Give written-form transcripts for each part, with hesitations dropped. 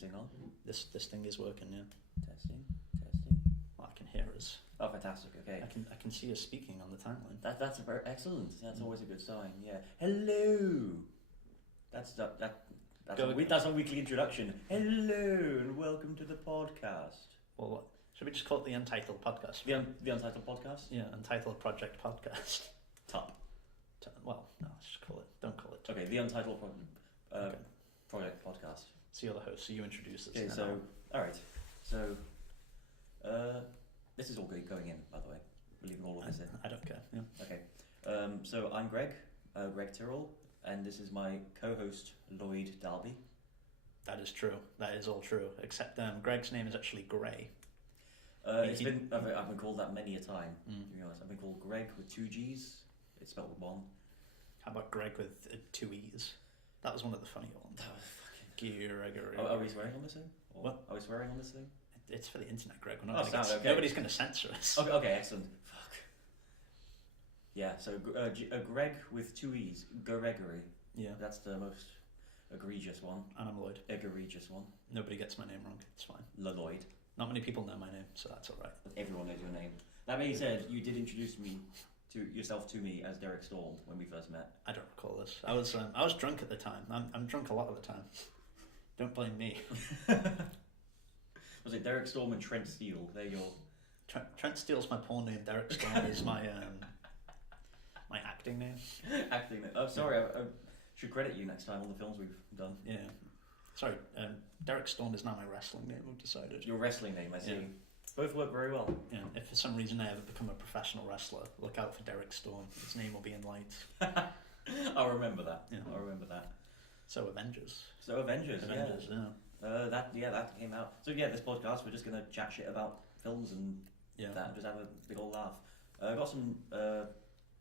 thing on? This thing is working, yeah. Testing. Well, I can hear us. Oh, fantastic. Okay. I can see us speaking on the timeline. That's a very excellent. That's always a good sign. Yeah. Hello. That's our weekly introduction. Hello and welcome to the podcast. Well, what? Should we just call it the Untitled Podcast? The Untitled Podcast. Yeah, Untitled Project Podcast. Top. Well, no, let's just call it. Don't call it. Okay, the Untitled Project Podcast. So you're the host, so you introduce us. Okay, so all right, so this is all going in, by the way. We're leaving all of this in. I don't care. Yeah. Okay. So I'm Greg Tyrrell, and this is my co-host Lloyd Dalby. That is true. That is all true. Except Greg's name is actually Gray. I've been called that many a time. To be honest, I've been called Greg with 2 G's. It's spelled with 1. How about Greg with 2 E's? That was one of the funny ones. That was fucking. Gregory. Are we swearing on this thing? What? Are we swearing on this thing? It's for the internet, Greg. We're Nobody's going to censor us. Okay, excellent. Fuck. Yeah, so Greg with 2 E's. Gregory. Yeah. That's the most egregious one. And I'm Lloyd. Egregious one. Nobody gets my name wrong. It's fine. Lloyd. Not many people know my name, so that's all right. Everyone knows your name. That being said, you did introduce yourself to me as Derek Storm when we first met. I don't recall this. I was drunk at the time. I'm drunk a lot of the time. Don't blame me. Was it Derek Storm and Trent Steele? They're your... Trent Steele's my porn name. Derek Storm is my my acting name. Acting name. Oh, sorry. I should credit you next time on the films we've done. Yeah. Sorry. Derek Storm is now my wrestling name. I've decided. Your wrestling name, I see. Yeah. Both work very well. Yeah. If for some reason I ever become a professional wrestler, look out for Derek Storm. His name will be in lights. I'll remember that. Yeah. I'll remember that. So Avengers. Avengers, yeah. That came out. So yeah, this podcast we're just gonna chat shit about films and that, and just have a big old laugh. I got some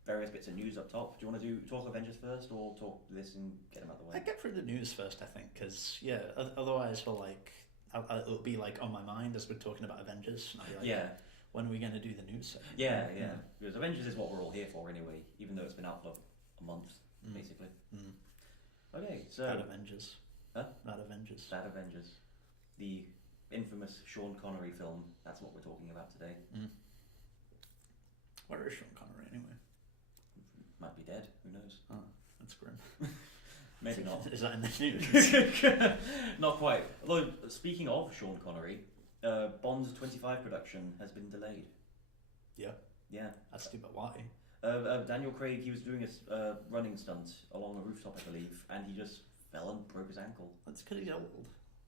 various bits of news up top. Do you want to talk Avengers first, or talk this and get them out of the way? I'd get through the news first, I think, because otherwise it'll be like on my mind as we're talking about Avengers. And I'll be like, when are we going to do the news segment? Yeah. Because Avengers is what we're all here for anyway, even though it's been out for a month, basically. Okay, so... That Avengers. Huh? That Avengers. That Avengers. The infamous Sean Connery film, that's what we're talking about today. Where is Sean Connery anyway? Might be dead, who knows? Oh, that's grim. Maybe not. Is that in the news? Not quite. Although, speaking of Sean Connery, Bond's 25 production has been delayed. Yeah. Yeah. That's stupid. Why? Daniel Craig, he was doing a running stunt along a rooftop, I believe, and he just fell and broke his ankle. That's because he's old.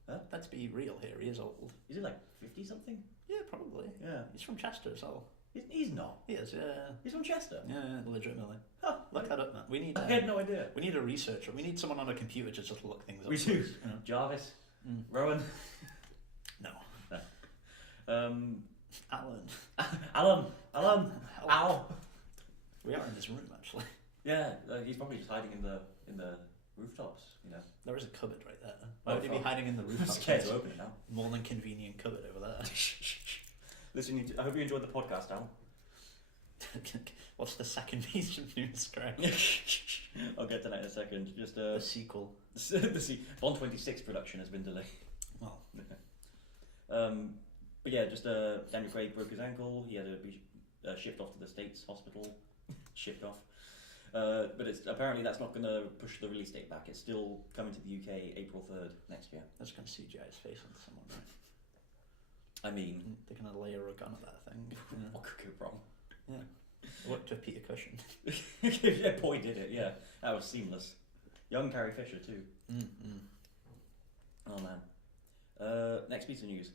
Huh? Let's be real here. He is old. Is he like 50 something? Yeah, probably. Yeah. He's from Chester, so. He's not. He is, yeah. He's from Chester? Yeah, legitimately. Huh, look that up, man. We need. I had no idea. We need a researcher. We need someone on a computer just to look things up. We do. Jarvis? Rowan? No. Alan! Al! We are in this room, actually. Yeah, he's probably just hiding in the rooftops, you know. There is a cupboard right there. Why would he be hiding in the rooftops? I'm scared to open it now. More than convenient cupboard over there. Listen, I hope you enjoyed the podcast, Al. What's the second piece of news, Greg? I'll get to that in a second. Just the sequel. Bond 26 production has been delayed. Well. But yeah, just Daniel Craig broke his ankle. He had to be shipped off to the States hospital. Shipped off. But apparently that's not going to push the release date back. It's still coming to the UK April 3rd next year. They're just going to CGI his face onto someone, right? I mean... They're going to layer a gun at that thing. Yeah. What could go wrong? Yeah. It worked with Peter Cushing. Yeah, boy did it, yeah. That was seamless. Young Carrie Fisher too. Oh man. Next piece of news.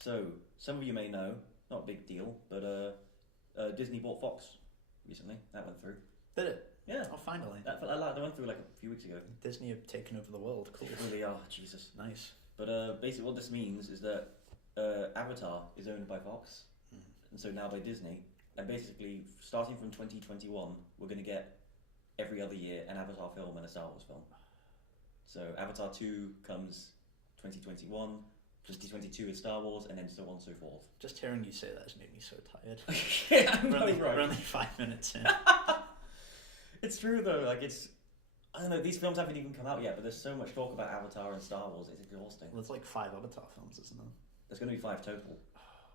So, some of you may know, not a big deal, but Disney bought Fox recently. That went through. Did it? Yeah. Oh, finally. That went through like a few weeks ago. Disney have taken over the world. Cool. They really are. Jesus. Nice. But basically what this means is that Avatar is owned by Fox, and so now by Disney. And basically, starting from 2021, we're going to get every other year an Avatar film and a Star Wars film. So Avatar 2 comes 2021, 2022 is Star Wars, and then so on and so forth. Just hearing you say that has made me so tired. Yeah, we're only 5 minutes in. It's true though, like it's I don't know, these films haven't even come out yet, but there's so much talk about Avatar and Star Wars, it's exhausting. Well, there's like 5 Avatar films, isn't there? There's going to be 5 total.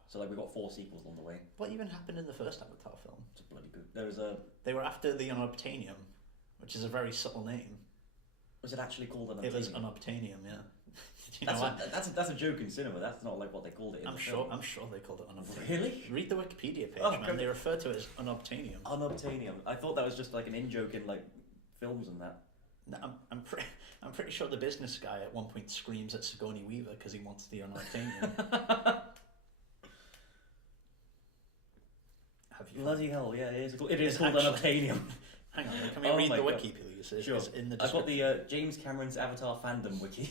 So like we've got 4 sequels on the way. What even happened in the first Avatar film? It's bloody good. There was a... They were after the Unobtainium, which is a very subtle name. Was it actually called Unobtainium? It was Unobtainium, yeah. You that's, know that's a joke in cinema. That's not like what they called it in I'm the sure film. they called it Unobtainium. Really? Read the Wikipedia page, Oh, man. God. They refer to it as Unobtainium. Unobtainium. I thought that was just like an in-joke in like films and that. No, I'm pretty sure the business guy at one point screams at Sigourney Weaver because he wants the Unobtainium. Have you Bloody hell, yeah, it is It's called actually- Unobtainium. Hang on, can we Oh read my the God. wiki, please? Sure. It's in the I've got description. the James Cameron's Avatar fandom wiki.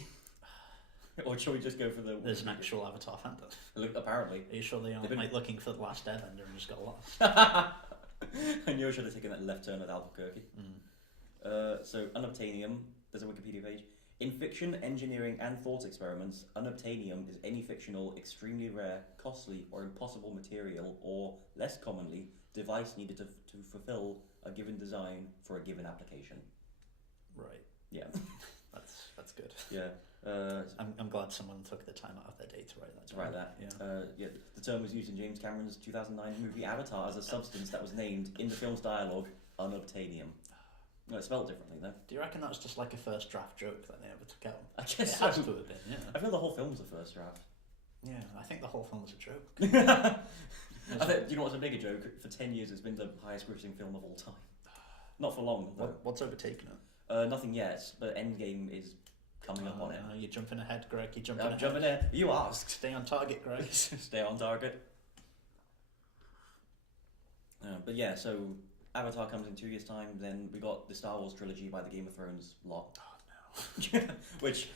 Or shall we just go for the... There's an actual Avatar fandom. Look, apparently. Are you sure they aren't They've been- like looking for the last Airbender and just got lost? I knew I should have taken that left turn at Albuquerque. So, Unobtainium, there's a Wikipedia page. In fiction, engineering, and thought experiments, unobtainium is any fictional, extremely rare, costly, or impossible material, or, less commonly, device needed to fulfill a given design for a given application. Right. Yeah. That's good. Yeah. I'm glad someone took the time out of their day to write that. To write that. Yeah. Yeah. The term was used in James Cameron's 2009 movie Avatar as a substance that was named, in the film's dialogue, unobtainium. No, it's spelled differently though. Do you reckon that was just like a first draft joke that they never took out? I guess It so. has to have been, yeah. I feel the whole film's the first draft. Yeah, I think the whole film was a joke. I think, you know what's a bigger joke? For 10 years it's been the highest grossing film of all time. Not for long, though. What's overtaken it? Nothing yet, but Endgame is coming up on it. You're jumping ahead, Greg. You're jumping I'm ahead. jumping in. You asked. Stay on target, Greg. Stay on target. But yeah, so Avatar comes in 2 years' time, then we got the Star Wars trilogy by the Game of Thrones lot. Oh, no. Which,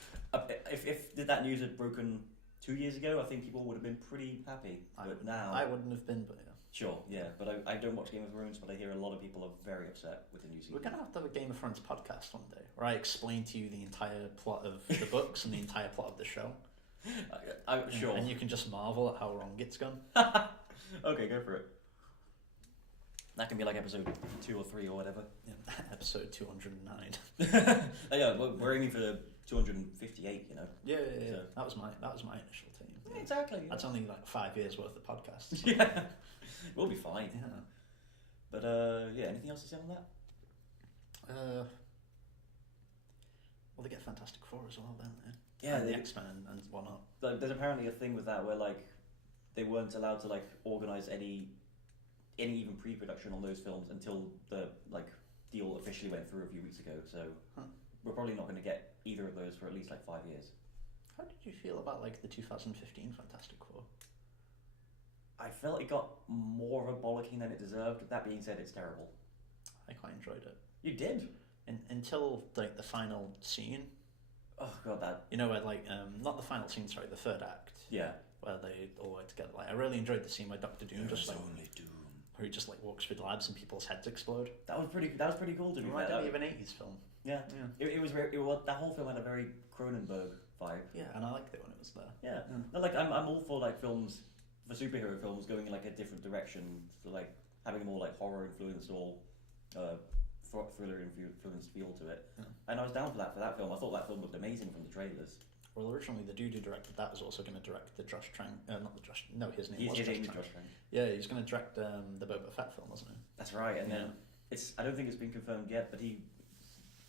if that news had broken 2 years ago, I think people would have been pretty happy. But now... I wouldn't have been, but yeah. Sure, yeah, but I don't watch Game of Thrones, but I hear a lot of people are very upset with the new season. We're going to have a Game of Thrones podcast one day, where I explain to you the entire plot of the books and the entire plot of the show. Sure. And you can just marvel at how wrong it's gone. Okay, go for it. That can be like episode 2 or 3 or whatever. Yeah, episode 209. Yeah, we're aiming for 258, you know. Yeah. So. That was my initial team. Yeah, exactly. That's only like 5 years worth of podcasts. Yeah, we'll be fine. Yeah. But yeah, anything else to say on that? Well, they get Fantastic Four as well, don't they? Yeah, and the X-Men and whatnot. There's apparently a thing with that where like they weren't allowed to like organise any even pre-production on those films until the like deal officially went through a few weeks ago. So we're probably not going to get either of those for at least like 5 years. How did you feel about like the 2015 Fantastic Four? I felt it got more of a bollocking than it deserved. That being said, it's terrible. I quite enjoyed it. You did? Until like the final scene. Oh god, that... You know where like, not the final scene, sorry, the third act. Yeah. Where they all work together. Like, I really enjoyed the scene where Doctor Doom just like... only Doom. Where he just like walks through the labs and people's heads explode. That was pretty cool to It be reminded fair. me of an 80s film. Yeah. It was that whole film had a very Cronenberg vibe. Yeah, and I liked it when it was there. Yeah. No, like I'm all for like films, for superhero films going in like a different direction, for like having a more like horror influenced or thriller influenced feel to it. Yeah. And I was down for that film. I thought that film looked amazing from the trailers. Well, originally the dude who directed that was also going to direct the Josh Trank. Not the Josh. No, his name was His Josh name is Trank. Josh Trank. Yeah, he's going to direct the Boba Fett film, wasn't he? That's right. And Yeah. then I don't think it's been confirmed yet, but he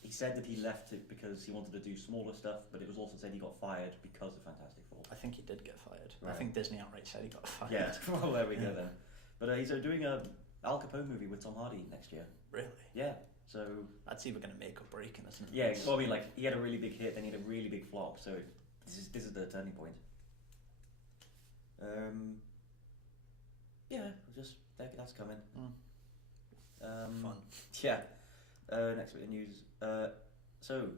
said that he left it because he wanted to do smaller stuff, but it was also said he got fired because of Fantastic Four. I think he did get fired. Right. I think Disney outright said he got fired. Yeah, well, there we go then. But he's doing a Al Capone movie with Tom Hardy next year. Really? Yeah, so... That's either going to make or break him, isn't it? Yeah, well, I mean, like, he had a really big hit, then he had a really big flop, so this is the turning point. Yeah, that's coming. Fun. Yeah. Next bit of news. So,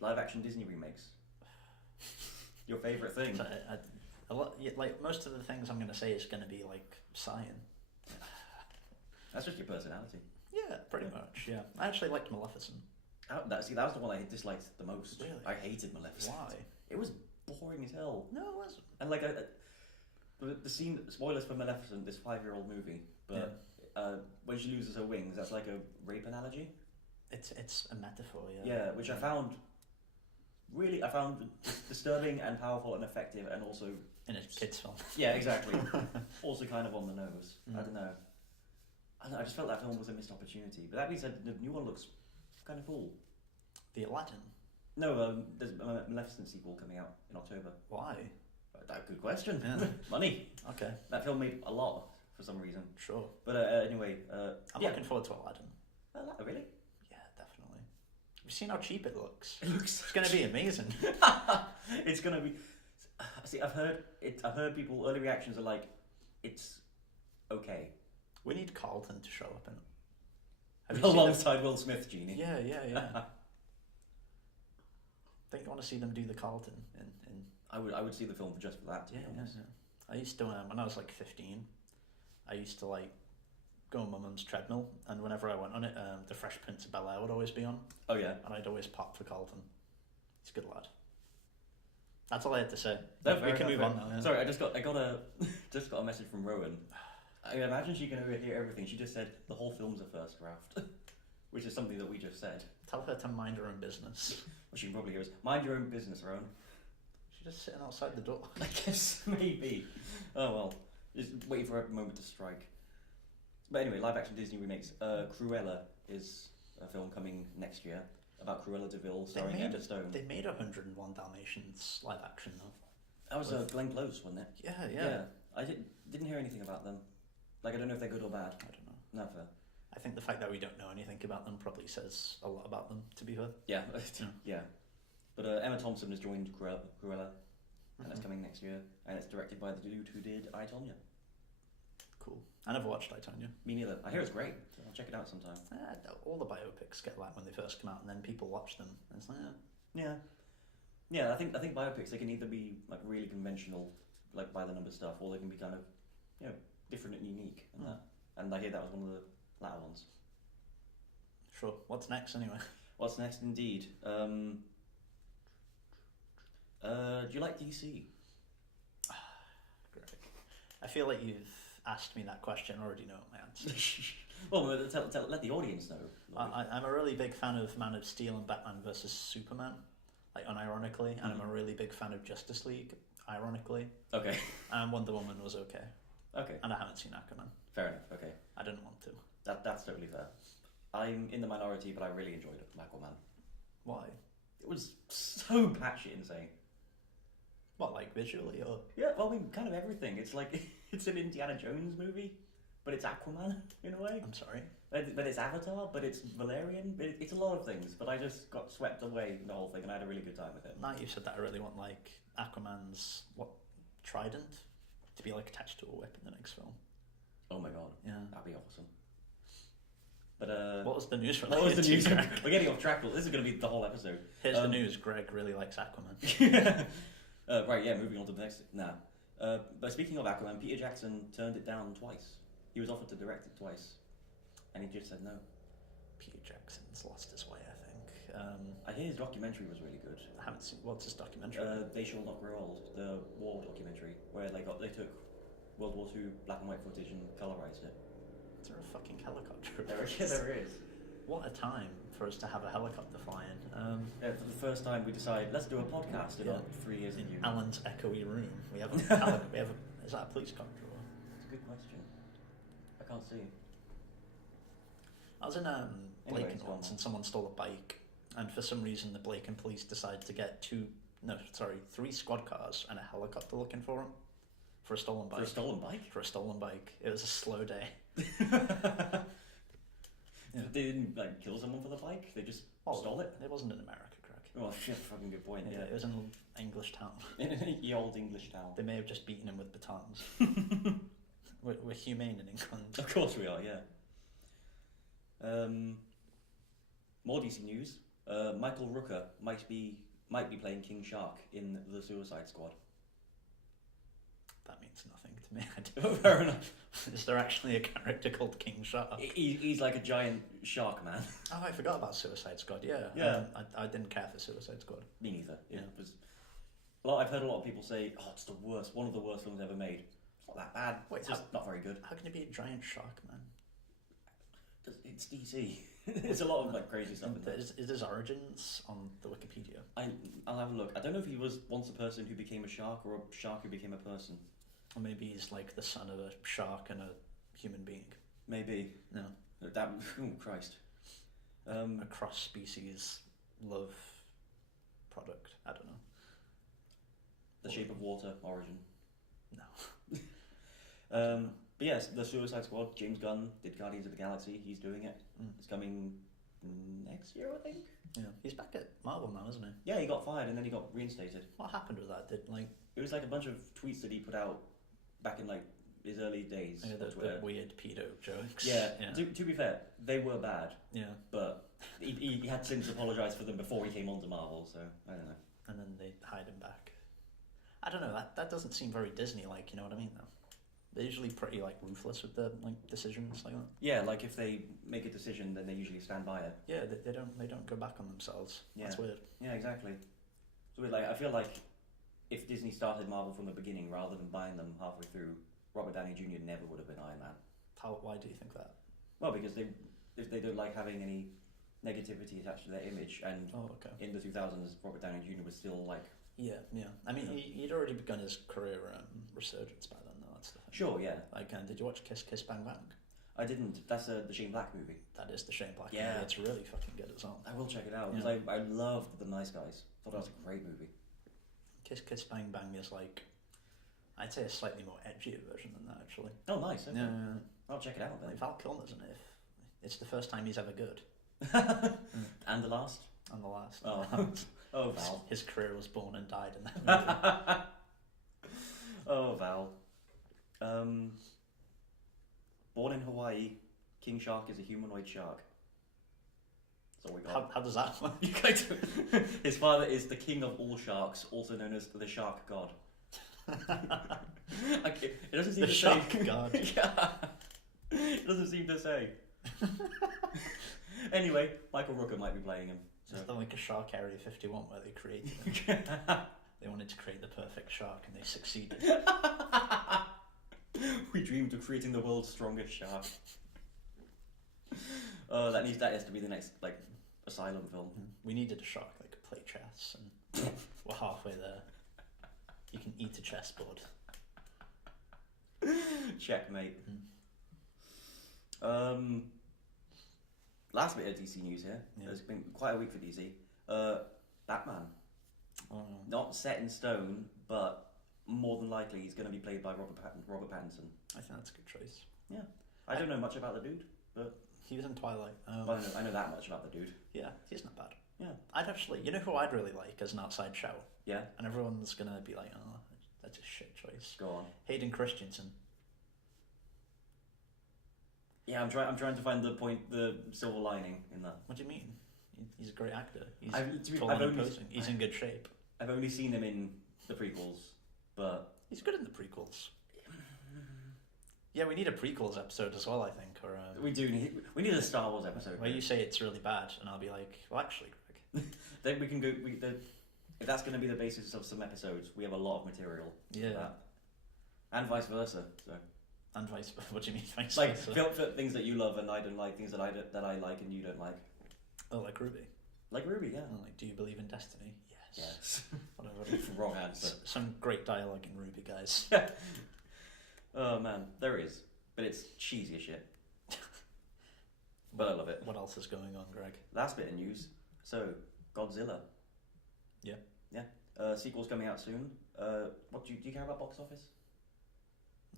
live action Disney remakes. Your favourite thing? So, a lot, like most of the things I'm going to say is going to be like cyan. That's just your personality. Yeah, pretty much. Yeah, I actually liked Maleficent. That was the one I disliked the most. Really? I hated Maleficent. Why? It was boring as hell. No, it wasn't. And like the scene, spoilers for Maleficent, this 5-year-old movie, but when she loses her wings, that's like a rape analogy. It's a metaphor, yeah. Yeah, which I found disturbing and powerful and effective, and also in a kids' film. Yeah, exactly. Also kind of on the nose. I don't know. I just felt that film was a missed opportunity. But that being said, the new one looks kind of cool. The Aladdin? No, there's a Maleficent sequel coming out in October. Why? Good question. Yeah. Money. Okay. That film made a lot for some reason. Sure. But anyway, I'm looking forward to Aladdin. Really? Yeah, definitely. Have you seen how cheap it looks? It looks. It's going to be amazing. It's going to be. See, I've heard people. Early reactions are like, it's okay. We need Carlton to show up in it. Alongside Will Smith, Genie. Yeah. Think you want to see them do the Carlton in I would see the film just for that. Yeah. I used to when I was like 15, I used to like go on my mum's treadmill, and whenever I went on it, the Fresh Prince of Bel-Air would always be on. Oh yeah. And I'd always pop for Carlton. He's a good lad. That's all I had to say. We can move on now. Yeah. Sorry, I got a message from Rowan. I imagine she can hear everything. She just said the whole film's a first draft, which is something that we just said. Tell her to mind her own business. Well, she can probably hear us. Mind your own business, Rowan. She's just sitting outside the door. I guess maybe. Oh well, just waiting for a moment to strike. But anyway, live action Disney remakes. Cruella is a film coming next year about Cruella de Vil starring Emma Stone. They made 101 Dalmatians live action though. That was Glenn Close, wasn't it? Yeah. I didn't hear anything about them. Like, I don't know if they're good or bad. I don't know. Not fair. I think the fact that we don't know anything about them probably says a lot about them, to be fair. Yeah. Yeah. But Emma Thompson has joined Cruella, and it's coming next year, and it's directed by the dude who did I, Tonya. Cool. I never watched I, Tonya. Me neither. I hear it's great, so I'll check it out sometime. All the biopics get like when they first come out, and then people watch them, and it's like, Yeah, I think biopics, they can either be like really conventional, like by the number stuff, or they can be kind of, different and unique, and that. And I hear that was one of the latter ones. Sure. What's next, anyway? What's next, indeed. Do you like DC? Great. I feel like you've asked me that question. I already know my answer. Well, let the audience know. I'm a really big fan of Man of Steel and Batman vs Superman, like unironically, and I'm a really big fan of Justice League, ironically. Okay. And Wonder Woman was okay. Okay. And I haven't seen Aquaman. Fair enough. Okay. I didn't want to. That's totally fair. I'm in the minority, but I really enjoyed Aquaman. Why? It was so batshit insane. What, like visually or? Yeah, well, I mean, kind of everything. It's like it's an Indiana Jones movie, but it's Aquaman in a way. I'm sorry. But it's Avatar, but it's Valerian. It's a lot of things. But I just got swept away in the whole thing, and I had a really good time with it. Now you said that, I really want like Aquaman's trident to be like attached to a whip in the next film. Oh my god. Yeah. That'd be awesome. But what was the news from? What was the news? We're getting off track. This is going to be the whole episode. Here's the news. Greg really likes Aquaman. Right, yeah, moving on to the next. But speaking of Aquaman, Peter Jackson turned it down twice. He was offered to direct it twice, and he just said no. Peter Jackson's lost his way, I think. I hear his documentary was really good. I haven't seen. What's his documentary? They Shall Not Grow Old, the war documentary, where they took World War II black and white footage and colorized it. Is there a fucking helicopter? There is. What a time for us to have a helicopter flying. For the first time, we decided let's do a podcast in 3 years in Alan's echoey room. We have a is that a police car? It's a good question. I can't see. I was in Blacon once, and someone stole a bike, and for some reason the Blacon police decided to get 3 squad cars and a helicopter looking for him. For a stolen bike. For a stolen bike? For a stolen bike. It was a slow day. Yeah. They didn't kill someone for the bike. They just stole it. It wasn't in America, Craig. Well, yeah, fucking good point. Yeah, it was in an English town. In the old English town. They may have just beaten him with batons. we're humane in England. Of course we are. Yeah. More DC news. Michael Rooker might be playing King Shark in the Suicide Squad. That means nothing to me. Fair enough. Is there actually a character called King Shark? He's like a giant shark man. Oh, I forgot about Suicide Squad. Yeah. Yeah. I didn't care for Suicide Squad. Me neither. Yeah. It was. I've heard a lot of people say, "Oh, it's the worst. One of the worst films ever made." It's not that bad. Wait, it's just not very good. How can it be a giant shark man? It's DC. There's a lot of like crazy stuff in there. Is his origins on the Wikipedia? I'll have a look. I don't know if he was once a person who became a shark or a shark who became a person. Or maybe he's like the son of a shark and a human being. Maybe. No. That. Oh Christ. A cross-species love product. I don't know. The Shape of Water origin. No. But yes, the Suicide Squad. James Gunn did Guardians of the Galaxy. He's doing it. It's coming next year, I think. Yeah, he's back at Marvel now, isn't he? Yeah, he got fired and then he got reinstated. What happened with that? It was like a bunch of tweets that he put out back in like his early days. Yeah, on Twitter. the weird pedo jokes. Yeah. Yeah. To be fair, they were bad. Yeah. But he had since apologised for them before he came onto Marvel. So I don't know. And then they hide him back. I don't know. That doesn't seem very Disney-like. You know what I mean? Though they're usually pretty like ruthless with their like decisions like that. Yeah, like if they make a decision, then they usually stand by it. Yeah, they don't go back on themselves. Yeah. That's weird. Yeah, exactly. So weird. Like I feel like if Disney started Marvel from the beginning rather than buying them halfway through, Robert Downey Jr. never would have been Iron Man. Why do you think that? Well, because if they don't like having any negativity attached to their image, and in the 2000s, Robert Downey Jr. was still like. Yeah. I mean, he'd already begun his career resurgence by then, though. That's the thing. Sure, yeah. Like, did you watch Kiss Kiss Bang Bang? I didn't. That's the Shane Black movie. That is the Shane Black Yeah. movie. It's really fucking good as well. I will check it out because I loved The Nice Guys. Thought that was a great movie. Kiss Kiss Bang Bang is like, I'd say a slightly more edgier version than that, actually. Oh, nice. Okay. Yeah. I'll check it out then. Like Val Kilmer's in it. It's the first time he's ever good. And the last? And the last. Oh, oh Val. His career was born and died in that movie. Oh, Val. Born in Hawaii, King Shark is a humanoid shark. That's all we got. How does that work? His father is the king of all sharks, also known as the shark god. It doesn't seem the to shark say. god. Yeah. It doesn't seem to say. Anyway, Michael Rooker might be playing him. So. Is there like a Shark Area 51 where they created him? They wanted to create the perfect shark and they succeeded. We dreamed of creating the world's strongest shark. That has to be the next like asylum film. We needed a shark that could play chess, and we're halfway there. You can eat a chessboard. Checkmate. Last bit of DC news here. Yeah. It's been quite a week for DC. Batman. Oh. Not set in stone, but more than likely he's going to be played by Robert Pattinson. I think that's a good choice. Yeah. I don't know much about the dude, but he was in Twilight. well, I know that much about the dude. Yeah, he's not bad. Yeah. I'd actually, you know who I'd really like as an outside shout? Yeah. And everyone's gonna be like, oh, that's a shit choice. Go on. Hayden Christensen. Yeah, I'm trying to find the silver lining in that. What do you mean? He's a great actor. He's He's in good shape. I've only seen him in the prequels, but he's good in the prequels. Yeah, we need a prequels episode as well, I think. Or we need a Star Wars episode. Where you say it's really bad, and I'll be like, well, actually, Greg. Then we can go. If that's going to be the basis of some episodes, we have a lot of material. Yeah. For that. And vice versa. So. And vice. What do you mean vice like, versa? Like things that you love and I don't like, things that I like and you don't like. Oh, like Ruby. Like Ruby, yeah. Oh, like, do you believe in destiny? Yes. Whatever. Wrong answer. Some great dialogue in Ruby, guys. Oh man, there is, but it's cheesy as shit. But I love it. What else is going on, Greg? Last bit of news. So, Godzilla. Yeah. Yeah. Sequel's coming out soon. What do you care about box office?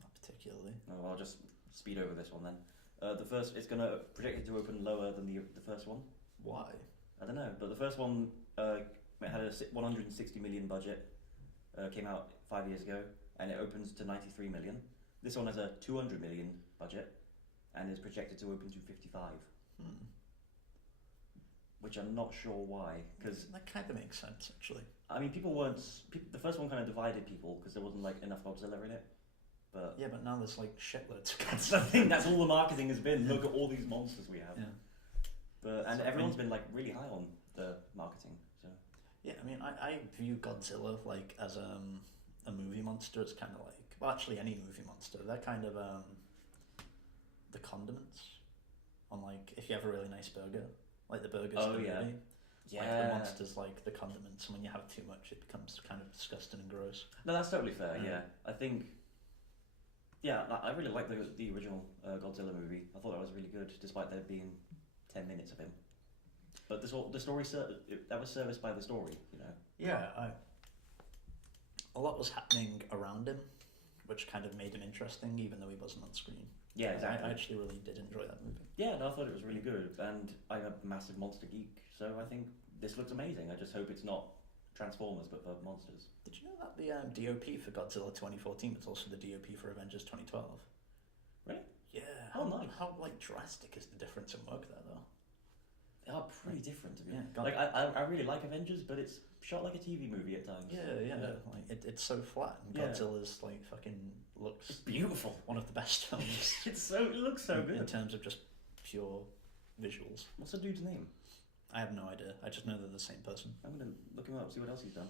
Not particularly. Oh, I'll just speed over this one then. It's gonna projected to open lower than the first one. Why? I don't know, but the first one it had a 160 million budget. Came out 5 years ago, and it opens to 93 million. This one has a 200 million budget, and is projected to open to 55. Which I'm not sure why, because that kind of makes sense actually. I mean, the first one kind of divided people because there wasn't like enough Godzilla in it. But yeah, but now there's like shitloads. That's the thing. That's all the marketing has been. Look at all these monsters we have. Yeah. And everyone's been like really high on the marketing. So yeah, I mean, I view Godzilla like as a movie monster. It's kind of like, well, actually any movie monster. They're kind of the condiments on like if you have a really nice burger, like the burgers Oh, in the yeah. movie. Yeah. Like the monsters, like the condiments, and when you have too much, it becomes kind of disgusting and gross. No, that's totally fair. Yeah, I think. Yeah, I really like the original Godzilla movie. I thought that was really good, despite there being 10 minutes of him. But the story that was serviced by the story, you know. Yeah, a lot was happening around him, which kind of made him interesting, even though he wasn't on screen. Yeah, exactly. I actually really did enjoy that movie. Yeah, no, I thought it was really good, and I'm a massive monster geek, so I think this looks amazing. I just hope it's not Transformers, but for monsters. Did you know that the DOP for Godzilla 2014 was also the DOP for Avengers 2012? Really? Yeah. Oh, nice. How like drastic is the difference in work there, though? They are pretty different, to be honest. Yeah, Like I really like Avengers, but it's shot like a TV movie at times. Yeah. Like it's so flat, and Yeah. Godzilla's like fucking looks It's beautiful. one of the best films It looks so in good. terms of just pure visuals. What's the dude's name? I have no idea. I just know they're the same person. I'm gonna look him up, see what else he's done.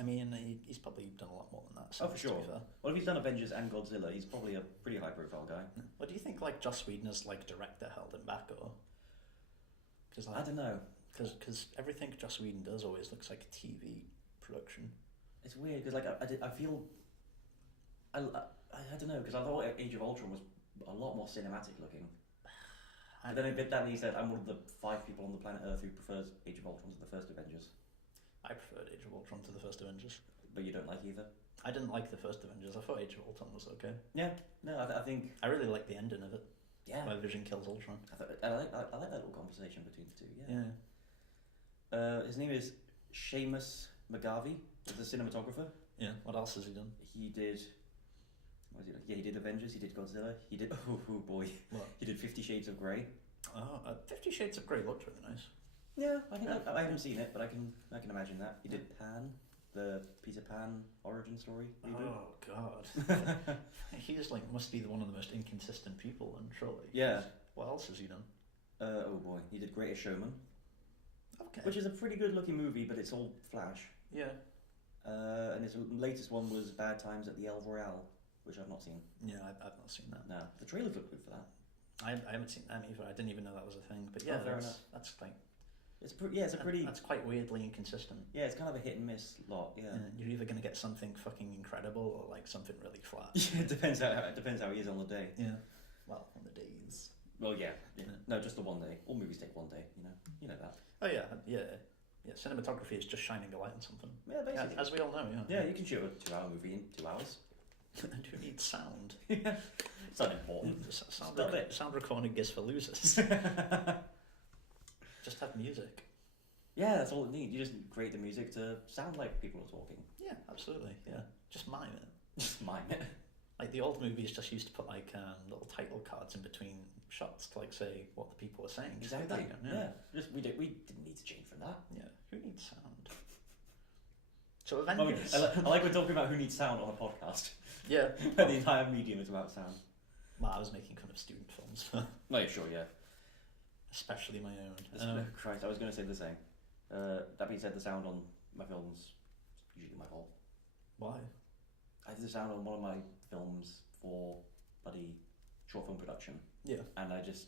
I mean, he's probably done a lot more than that. Oh, for to sure. be fair. Well, if he's done Avengers and Godzilla, he's probably a pretty high-profile guy. What do you think? Like Joss Whedon as like director held him back, or because I don't know. because everything Joss Whedon does always looks like a TV production. It's weird because I feel I don't know because I thought Age of Ultron was a lot more cinematic looking. But then he said, I'm one of the 5 people on the planet Earth who prefers Age of Ultron to the first Avengers. I preferred Age of Ultron to the first Avengers. But you don't like either? I didn't like the first Avengers. I thought Age of Ultron was okay. Yeah, no, I think... I really like the ending of it. Yeah. Where Vision kills Ultron. I like that little conversation between the two, yeah. Yeah. His name is Seamus McGarvey, the cinematographer. Yeah. What else has he done? He did... What was he? Yeah, he did Avengers, he did Godzilla, he did... Oh boy. What? He did 50 Shades of Grey. 50 Shades of Grey looked really nice. Yeah, I think I haven't seen it, but I can imagine that. He did Pan, the Peter Pan origin story reboot. Oh god. He's like must be one of the most inconsistent people, and surely. Yeah. What else has he done? Oh boy, he did Greatest Showman, Okay. which is a pretty good looking movie, but it's all flash. Yeah. And his latest one was Bad Times at the El Royale, which I've not seen. Yeah, I've not seen that. No, the trailers look good for that. I haven't seen that either. I didn't even know that was a thing. But yeah, fair enough. that's like It's pretty. That's quite weirdly inconsistent. Yeah, it's kind of a hit and miss lot. Yeah. You're either going to get something fucking incredible or like something really flat. Yeah, it depends how he is on the day. Yeah. Well, on the days. Well, yeah. No, just the one day. All movies take one day. You know that. Oh yeah. Cinematography is just shining a light on something. Yeah, basically. As we all know. Yeah, you can shoot a 2-hour movie in 2 hours. And who needs sound? Yeah. It's not important. Sound recording is for losers. Just have music. Yeah, that's all it needs. You just create the music to sound like people are talking. Yeah, absolutely. Yeah, just mime it. Just mime it. Like the old movies just used to put like little title cards in between shots to like say what the people were saying. Just do Exactly. that, Yeah. We didn't need to change from that. Yeah. Who needs sound? So Avengers. I like we're talking about who needs sound on a podcast. Yeah. The entire medium is about sound. Well, I was making kind of student films, No, yeah, sure, yeah. especially my own. Christ, I was going to say the same. That being said, the sound on my films is usually my fault. Why? I did the sound on one of my films for bloody short film production. Yeah. And I just,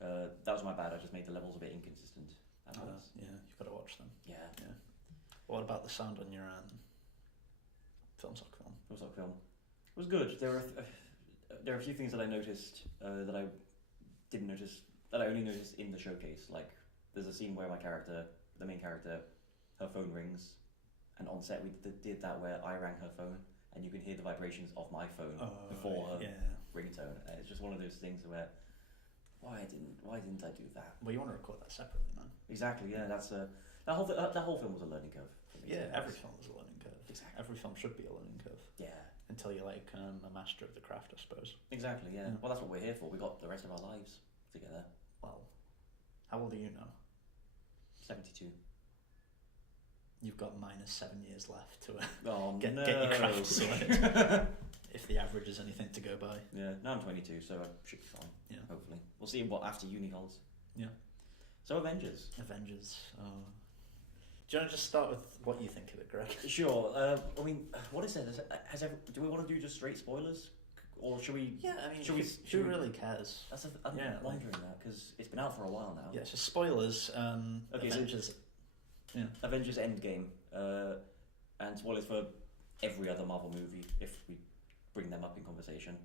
that was my bad, I just made the levels a bit inconsistent. Yeah, you've got to watch them. Yeah. What about the sound on your film sock film? Film stock film. It was good. There are a few things that I noticed that I didn't notice, that I only noticed in the showcase. Like, there's a scene where the main character, her phone rings, and on set we did that where I rang her phone, and you can hear the vibrations of my phone before her ringtone. And it's just one of those things where, why didn't I do that? Well, you want to record that separately, man. Exactly. Yeah. That's that whole film was a learning curve for me. Yeah, every film is a learning curve. Exactly. Every film should be a learning curve. Yeah. Until you're like a master of the craft, I suppose. Exactly. Yeah. Well, that's what we're here for. We got the rest of our lives together. Well, how old are you now? 72. You've got minus 7 years left to Get your craft sorted. If the average is anything to go by. Yeah, now I'm 22, so I should be fine. Yeah. Hopefully. We'll see what after uni holds. Yeah. So Avengers. Do you want to just start with what you think of it, Greg? Sure. I mean, what is it? Do we want to do just straight spoilers? or should we? Yeah, I mean, Should we really cares? I'm wondering that because it's been out for a while now. Yeah, so spoilers. Okay, Avengers. So Avengers Endgame, and spoilers for every other Marvel movie if we bring them up in conversation.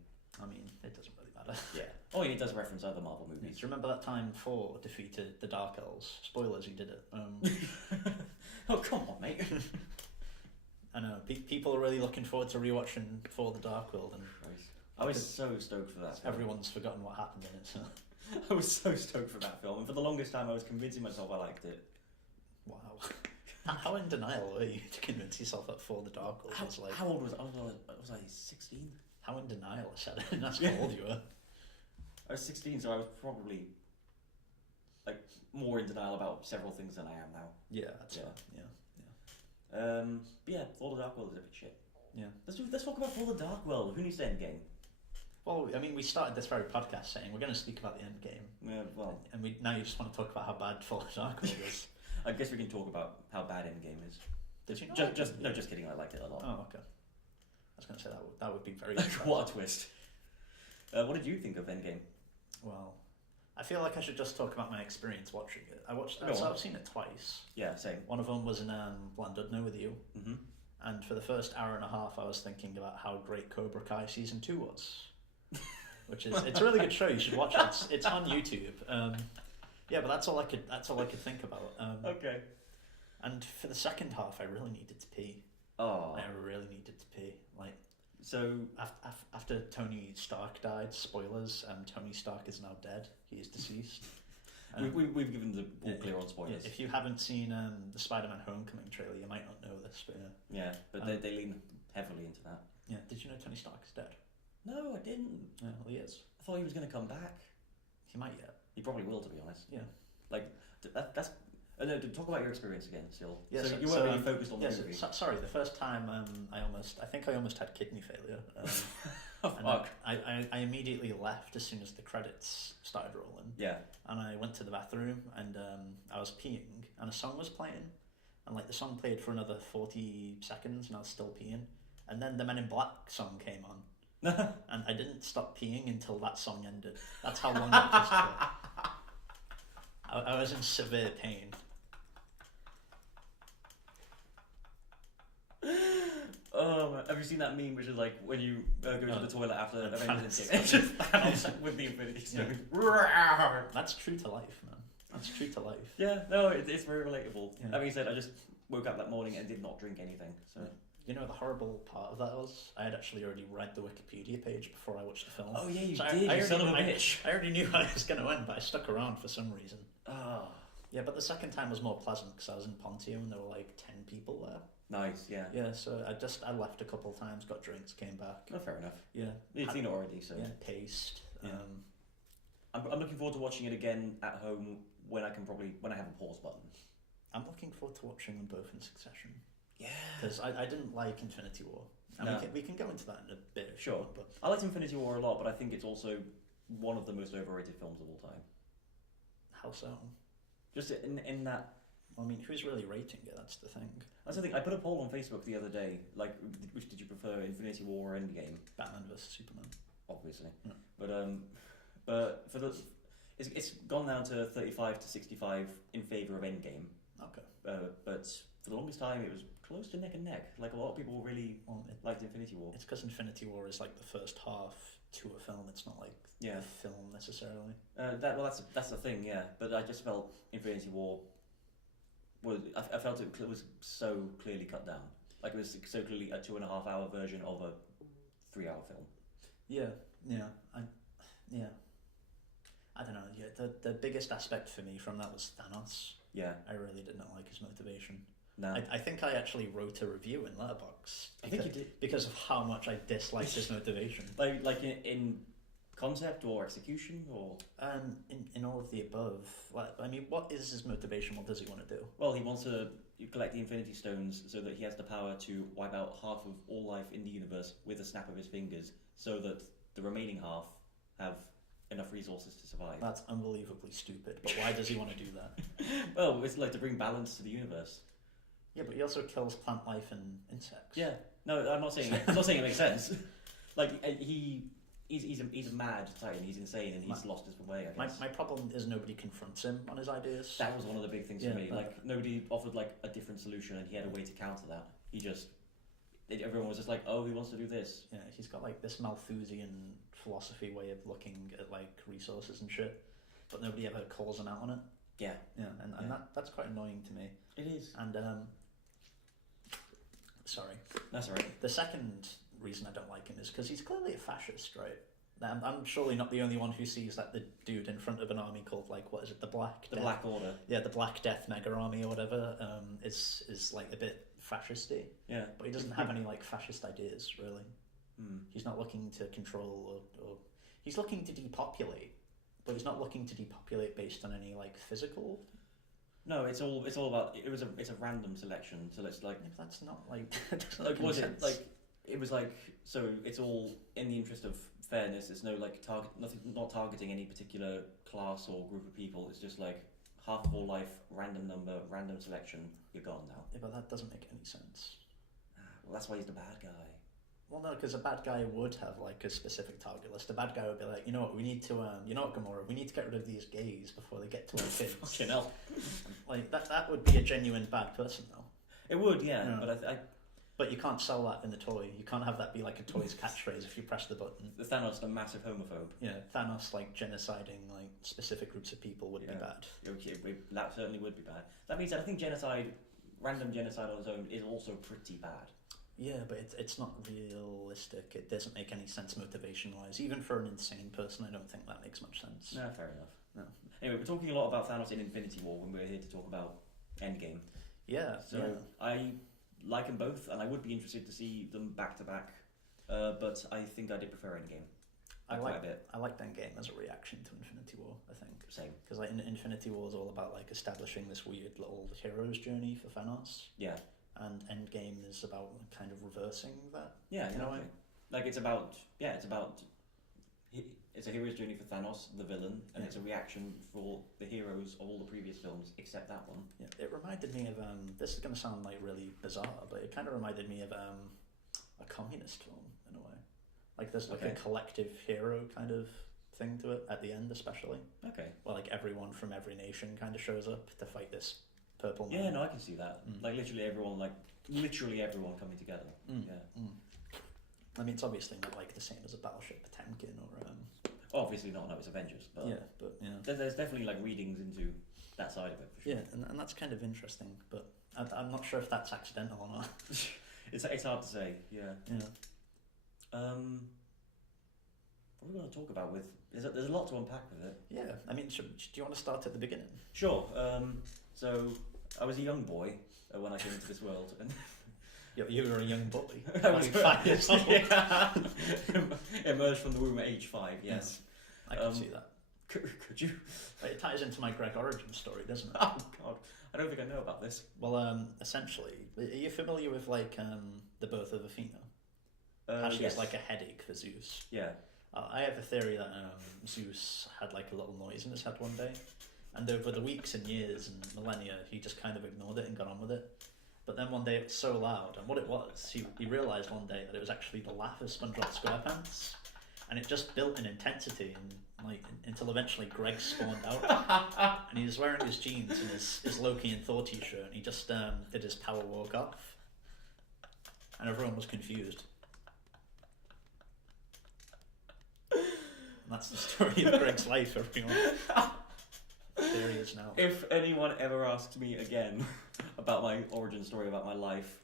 I mean, it doesn't really matter. Yeah. Oh, yeah, it does reference other Marvel movies. Do you remember that time Thor defeated the Dark Elves? Spoilers, he did it. Oh, come on, mate. I know, people are really looking forward to rewatching Thor the Dark World, and I was so stoked for that film. Everyone's forgotten what happened in it, so... I was so stoked for that film, and for the longest time I was convincing myself I liked it. Wow. How in denial were you to convince yourself that Thor the Dark World was like... How old was I? Was I 16? How in denial I said it, that's how old you were. I was 16, so I was probably like more in denial about several things than I am now. Yeah, that's fair. Yeah. But yeah, Thor the Dark World is a bit shit. Yeah. Let's talk about Thor the Dark World. Who needs the Endgame? Well, I mean, we started this very podcast saying we're going to speak about the Endgame. Yeah, well... And now you just want to talk about how bad Thor the Dark World is. I guess we can talk about how bad Endgame is. Did you? Just kidding, I liked it a lot. Oh, okay. I was going to say that would be very... What a twist. What did you think of Endgame? Well, I feel like I should just talk about my experience watching it. I've seen it twice. Yeah, same. One of them was in Llandudno with you. Mm-hmm. And for the first hour and a half, I was thinking about how great Cobra Kai Season 2 was. It's a really good show, you should watch it. It's on YouTube. Yeah, but that's all I could think about. Okay. And for the second half, I really needed to pee. Oh. I really needed to pee. So after Tony Stark died, spoilers, Tony Stark is now dead. He is deceased. We've given the all clear on spoilers. Yeah, if you haven't seen the Spider-Man Homecoming trailer, you might not know this, but yeah. Yeah, but they lean heavily into that. Yeah, did you know Tony Stark is dead? No, I didn't. Yeah, well, he is. I thought he was going to come back. He might yet. He probably will, to be honest. Yeah. That's... No, talk about your experience again, still. Yeah, so you weren't really focused on the movie. Sorry, the first time I almost had kidney failure. Fuck. I immediately left as soon as the credits started rolling. Yeah. And I went to the bathroom and I was peeing and a song was playing, and the song played for another 40 seconds and I was still peeing, and then the Men in Black song came on. And I didn't stop peeing until that song ended. That's how long it was. I was in severe pain. Have you seen that meme which is like when you go to the toilet after Avengers Endgame? It's just Thanos with the Infinity Stone. Yeah. That's true to life, man. That's true to life. Yeah, no, it's very relatable. Yeah. Having said, I just woke up that morning and did not drink anything. So you know the horrible part of that was I had actually already read the Wikipedia page before I watched the film. Oh yeah, you did. You son of a bitch. I already knew how it was going to end, but I stuck around for some reason. Oh. Yeah, but the second time was more pleasant because I was in Pontium and there were 10 people there. Nice, yeah. Yeah, so I left a couple of times, got drinks, came back. Oh, fair enough. Yeah. You've seen it already, so... Yeah, paced. Yeah. I'm looking forward to watching it again at home when I have a pause button. I'm looking forward to watching them both in succession. Yeah. Because I didn't like Infinity War. And no. we can go into that in a bit. Sure. But I liked Infinity War a lot, but I think it's also one of the most overrated films of all time. How so? Just in that... I mean, who's really rating it? That's the thing. That's the thing. I put a poll on Facebook the other day, which did you prefer, Infinity War or Endgame? Batman vs Superman. Obviously. Yeah. But for it's gone down to 35 to 65 in favour of Endgame. Okay. But for the longest time, it was close to neck and neck. A lot of people really liked Infinity War. It's because Infinity War is the first half to a film. It's not a film necessarily. That's the thing, yeah. But I just felt Infinity War I felt it was so clearly cut down. It was so clearly a 2.5 hour version of a 3 hour film. Yeah. I don't know. Yeah, the biggest aspect for me from that was Thanos. Yeah. I really did not like his motivation. No. I think I actually wrote a review in Letterboxd. I think you did. Because of how much I disliked his motivation. In concept or execution or in all of the above. What is his motivation? What does he want to do? Well, he wants to collect the Infinity Stones so that he has the power to wipe out half of all life in the universe with a snap of his fingers, so that the remaining half have enough resources to survive. That's unbelievably stupid. But why does he want to do that? Well, it's to bring balance to the universe. Yeah, but he also kills plant life and insects. Yeah. No, I'm not saying it makes sense. he's a mad Titan. He's insane, and he's lost his way. I guess. My problem is nobody confronts him on his ideas. That was one of the big things for me. Like nobody offered like a different solution, and he had a way to counter that. Everyone was just like, oh, he wants to do this. Yeah, he's got like this Malthusian philosophy way of looking at like resources and shit, but nobody ever calls him out on it. Yeah, and that's quite annoying to me. It is. And sorry, that's all right. The second reason I don't like him is because he's clearly a fascist, right? I'm surely not the only one who sees that the dude in front of an army called like what is it, the Black Order? Yeah, the Black Death Mega Army or whatever. Is like a bit fascisty. Yeah, but he doesn't have any like fascist ideas really. He's not looking to control or he's looking to depopulate, but he's not looking to depopulate based on any like physical. No, it's all about it's a random selection. So it's like that's not like like was it like it was like so it's all in the interest of fairness. It's no like not targeting any particular class or group of people. It's just like half of all life, random number, random selection. You're gone now. Yeah, but that doesn't make any sense. Well, that's why he's the bad guy. Well, no, because a bad guy would have like a specific target list. A bad guy would be like, you know what, we need to, you know what, Gamora, we need to get rid of these gays before they get to our kids. Fucking hell. Like that would be a genuine bad person, though. It would, yeah. But But you can't sell that in the toy. You can't have that be like a toy's catchphrase if you press the button. The Thanos, the massive homophobe. Yeah, Thanos like genociding like specific groups of people would be bad. Okay, that certainly would be bad. That means that I think random genocide on its own is also pretty bad. Yeah, but it's not realistic. It doesn't make any sense motivation-wise. Even for an insane person, I don't think that makes much sense. No, fair enough. No. Anyway, we're talking a lot about Thanos in Infinity War when we're here to talk about Endgame. Yeah. So I like them both, and I would be interested to see them back to back. But I think I did prefer Endgame. I liked Endgame as a reaction to Infinity War. I think same because like Infinity War is all about like establishing this weird little hero's journey for Thanos. Yeah. And Endgame is about kind of reversing that. Yeah, exactly. Like it's a hero's journey for Thanos, the villain, and it's a reaction for the heroes of all the previous films, except that one. Yeah, it reminded me of this is going to sound like really bizarre, but it kind of reminded me of a communist film in a way. Like there's like a collective hero kind of thing to it at the end, especially. Okay. Where like everyone from every nation kind of shows up to fight this purple man. Yeah, no, I can see that. Like literally everyone coming together. I mean, it's obviously not like the same as a Battleship Potemkin or obviously not. No, it's Avengers, but there's definitely like readings into that side of it. For sure. Yeah, and that's kind of interesting, but I'm not sure if that's accidental or not. It's hard to say. Yeah. Yeah. What are we going to talk about with? There's a lot to unpack with it. Yeah, I mean, do you want to start at the beginning? Sure. So I was a young boy when I came into this world, and you were a young boy. I was 5 years old. Yeah. Emerged from the womb at age 5. Yes, I can see that. Could you? It ties into my Greg origin story, doesn't it? Oh God, I don't think I know about this. Well, essentially, are you familiar with like the birth of Athena? How she was like a headache for Zeus. Yeah. I have a theory that Zeus had like a little noise in his head one day, and over the weeks and years and millennia, he just kind of ignored it and got on with it. But then one day it was so loud, and what it was, he realised one day that it was actually the laugh of SpongeBob SquarePants, and it just built in intensity and like until eventually Greg spawned out, and he was wearing his jeans and his Loki and Thor t-shirt, and he just did his power walk off, and everyone was confused. And that's the story of Greg's life, everyone. There he is now. If anyone ever asks me again about my origin story, about my life,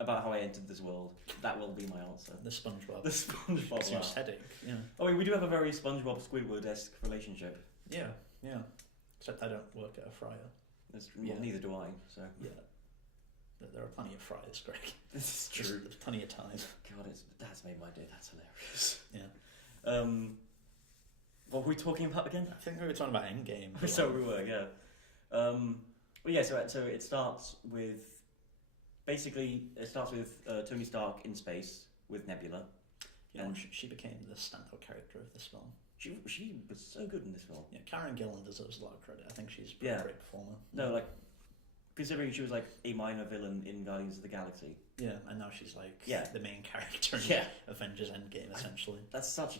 about how I entered this world, that will be my answer. The SpongeBob. The SpongeBob. Zeus headache. Yeah. I mean, we do have a very SpongeBob Squidward-esque relationship. Yeah. Except I don't work at a fryer. Well, neither do I. So. Yeah. There are plenty of fryers, Greg. This is true. There's plenty of time. God, that's made my day. That's hilarious. Yeah. What were we talking about again? I think we were talking about Endgame. So we were, yeah. Well, yeah. So it starts with Tony Stark in space with Nebula. Yeah, and she became the standout character of this film. She was so good in this film. Yeah, Karen Gillan deserves a lot of credit. I think she's a great performer. No, like considering she was like a minor villain in Guardians of the Galaxy. Yeah, and now she's like the main character in Avengers Endgame, essentially. That's such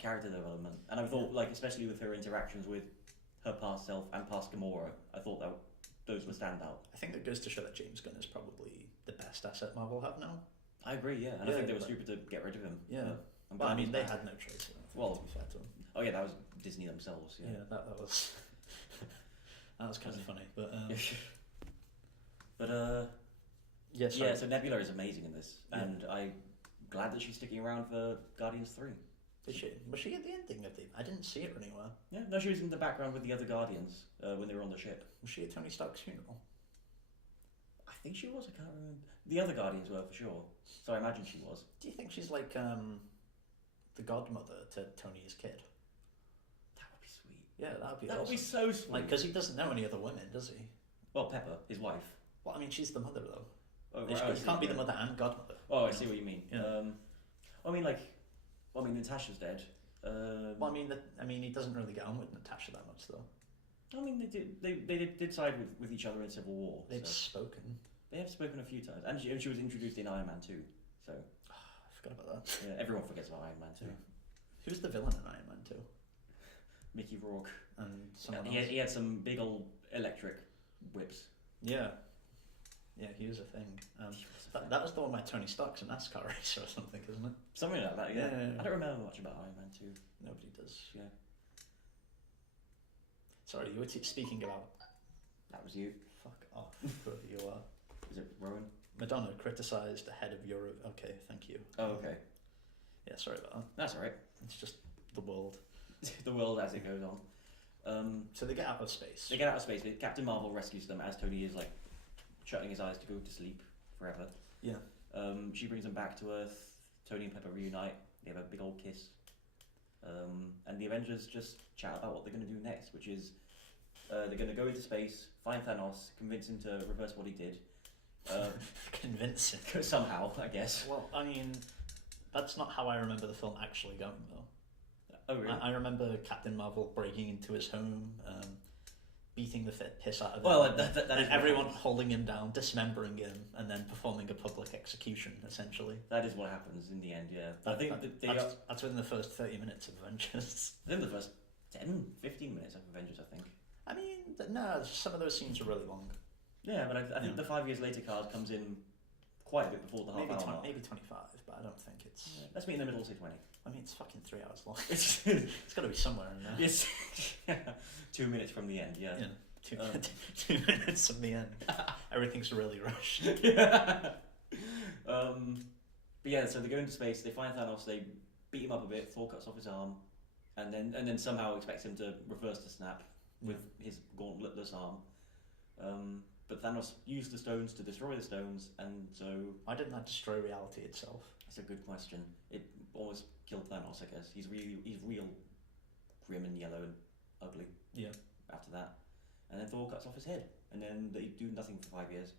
character development, and I thought like especially with her interactions with her past self and past Gamora, I thought that those would stand out. I think that goes to show that James Gunn is probably the best asset Marvel have now. I agree, yeah, and I think they were stupid to get rid of him. Yeah, but I mean they had no choice. To be fair to them. Oh yeah, that was Disney themselves. Yeah, that was that was kind of funny, but so Nebula is amazing in this, and I'm glad that she's sticking around for Guardians 3. Did she? Was she at the ending of the? I didn't see her anywhere. Yeah, no, she was in the background with the other Guardians when they were on the ship. Was she at Tony Stark's funeral? I think she was. I can't remember. The other Guardians were for sure, so I imagine she was. Do you think she's like the godmother to Tony's kid? That would be sweet. Yeah, that would be. That awesome. would be so sweet. Like, because he doesn't know any other women, does he? Well, Pepper, his wife. Well, I mean, she's the mother though. Oh, she can't be the mother and godmother. Oh, I see what you mean. Yeah. Natasha's dead. I mean, he doesn't really get on with Natasha that much though. I mean, they did side with each other in Civil War. They've spoken. They have spoken a few times, and she was introduced in Iron Man 2. So I forgot about that. Yeah, everyone forgets about Iron Man 2. Yeah. Who's the villain in Iron Man 2? Mickey Rourke. And someone else. He had some big old electric whips. Yeah. Yeah, he was a thing. That was the one where Tony Stark's a NASCAR racer or something, isn't it? Something like that, yeah. I don't remember much about Iron Man 2. Nobody does. Yeah. Sorry, you were speaking about... That was you. Fuck off, whoever you are. Is it Rowan? Madonna criticised ahead of Euro... Okay, thank you. Oh, okay. Yeah, sorry about that. That's alright. It's just the world. The world as it goes on. So they get out of space. They get out of space, but Captain Marvel rescues them as Tony is like shutting his eyes to go to sleep forever. Yeah. She brings them back to Earth. Tony and Pepper reunite. They have a big old kiss. And the Avengers just chat about what they're going to do next, which is they're going to go into space, find Thanos, convince him to reverse what he did. Convince him? Somehow, I guess. Well, I mean, that's not how I remember the film actually going, though. Oh, really? I remember Captain Marvel breaking into his home, beating the piss out of him. Well, that is everyone holding him down, dismembering him, and then performing a public execution, essentially. That is what happens in the end, yeah. That's within the first 30 minutes of Avengers. Within the first 10, 15 minutes of Avengers, I think. I mean, no, some of those scenes are really long. Yeah, but I think the 5 years later card comes in quite a bit before the half hour mark. Maybe 25, but I don't think it's... Yeah, let's meet in the middle, say 20. I mean, it's fucking 3 hours long. It's got to be somewhere in there. Yes. 2 minutes from the end, yeah. 2 minutes from the end. Everything's really rushed. But yeah, so they go into space, they find Thanos, they beat him up a bit, Thor cuts off his arm, and then somehow expects him to reverse the snap with his gauntletless arm. But Thanos used the stones to destroy the stones, and so... Why didn't that destroy reality itself? That's a good question. It almost killed Thanos, I guess. He's real grim and yellow and ugly. Yeah. After that. And then Thor cuts off his head, and then they do nothing for 5 years.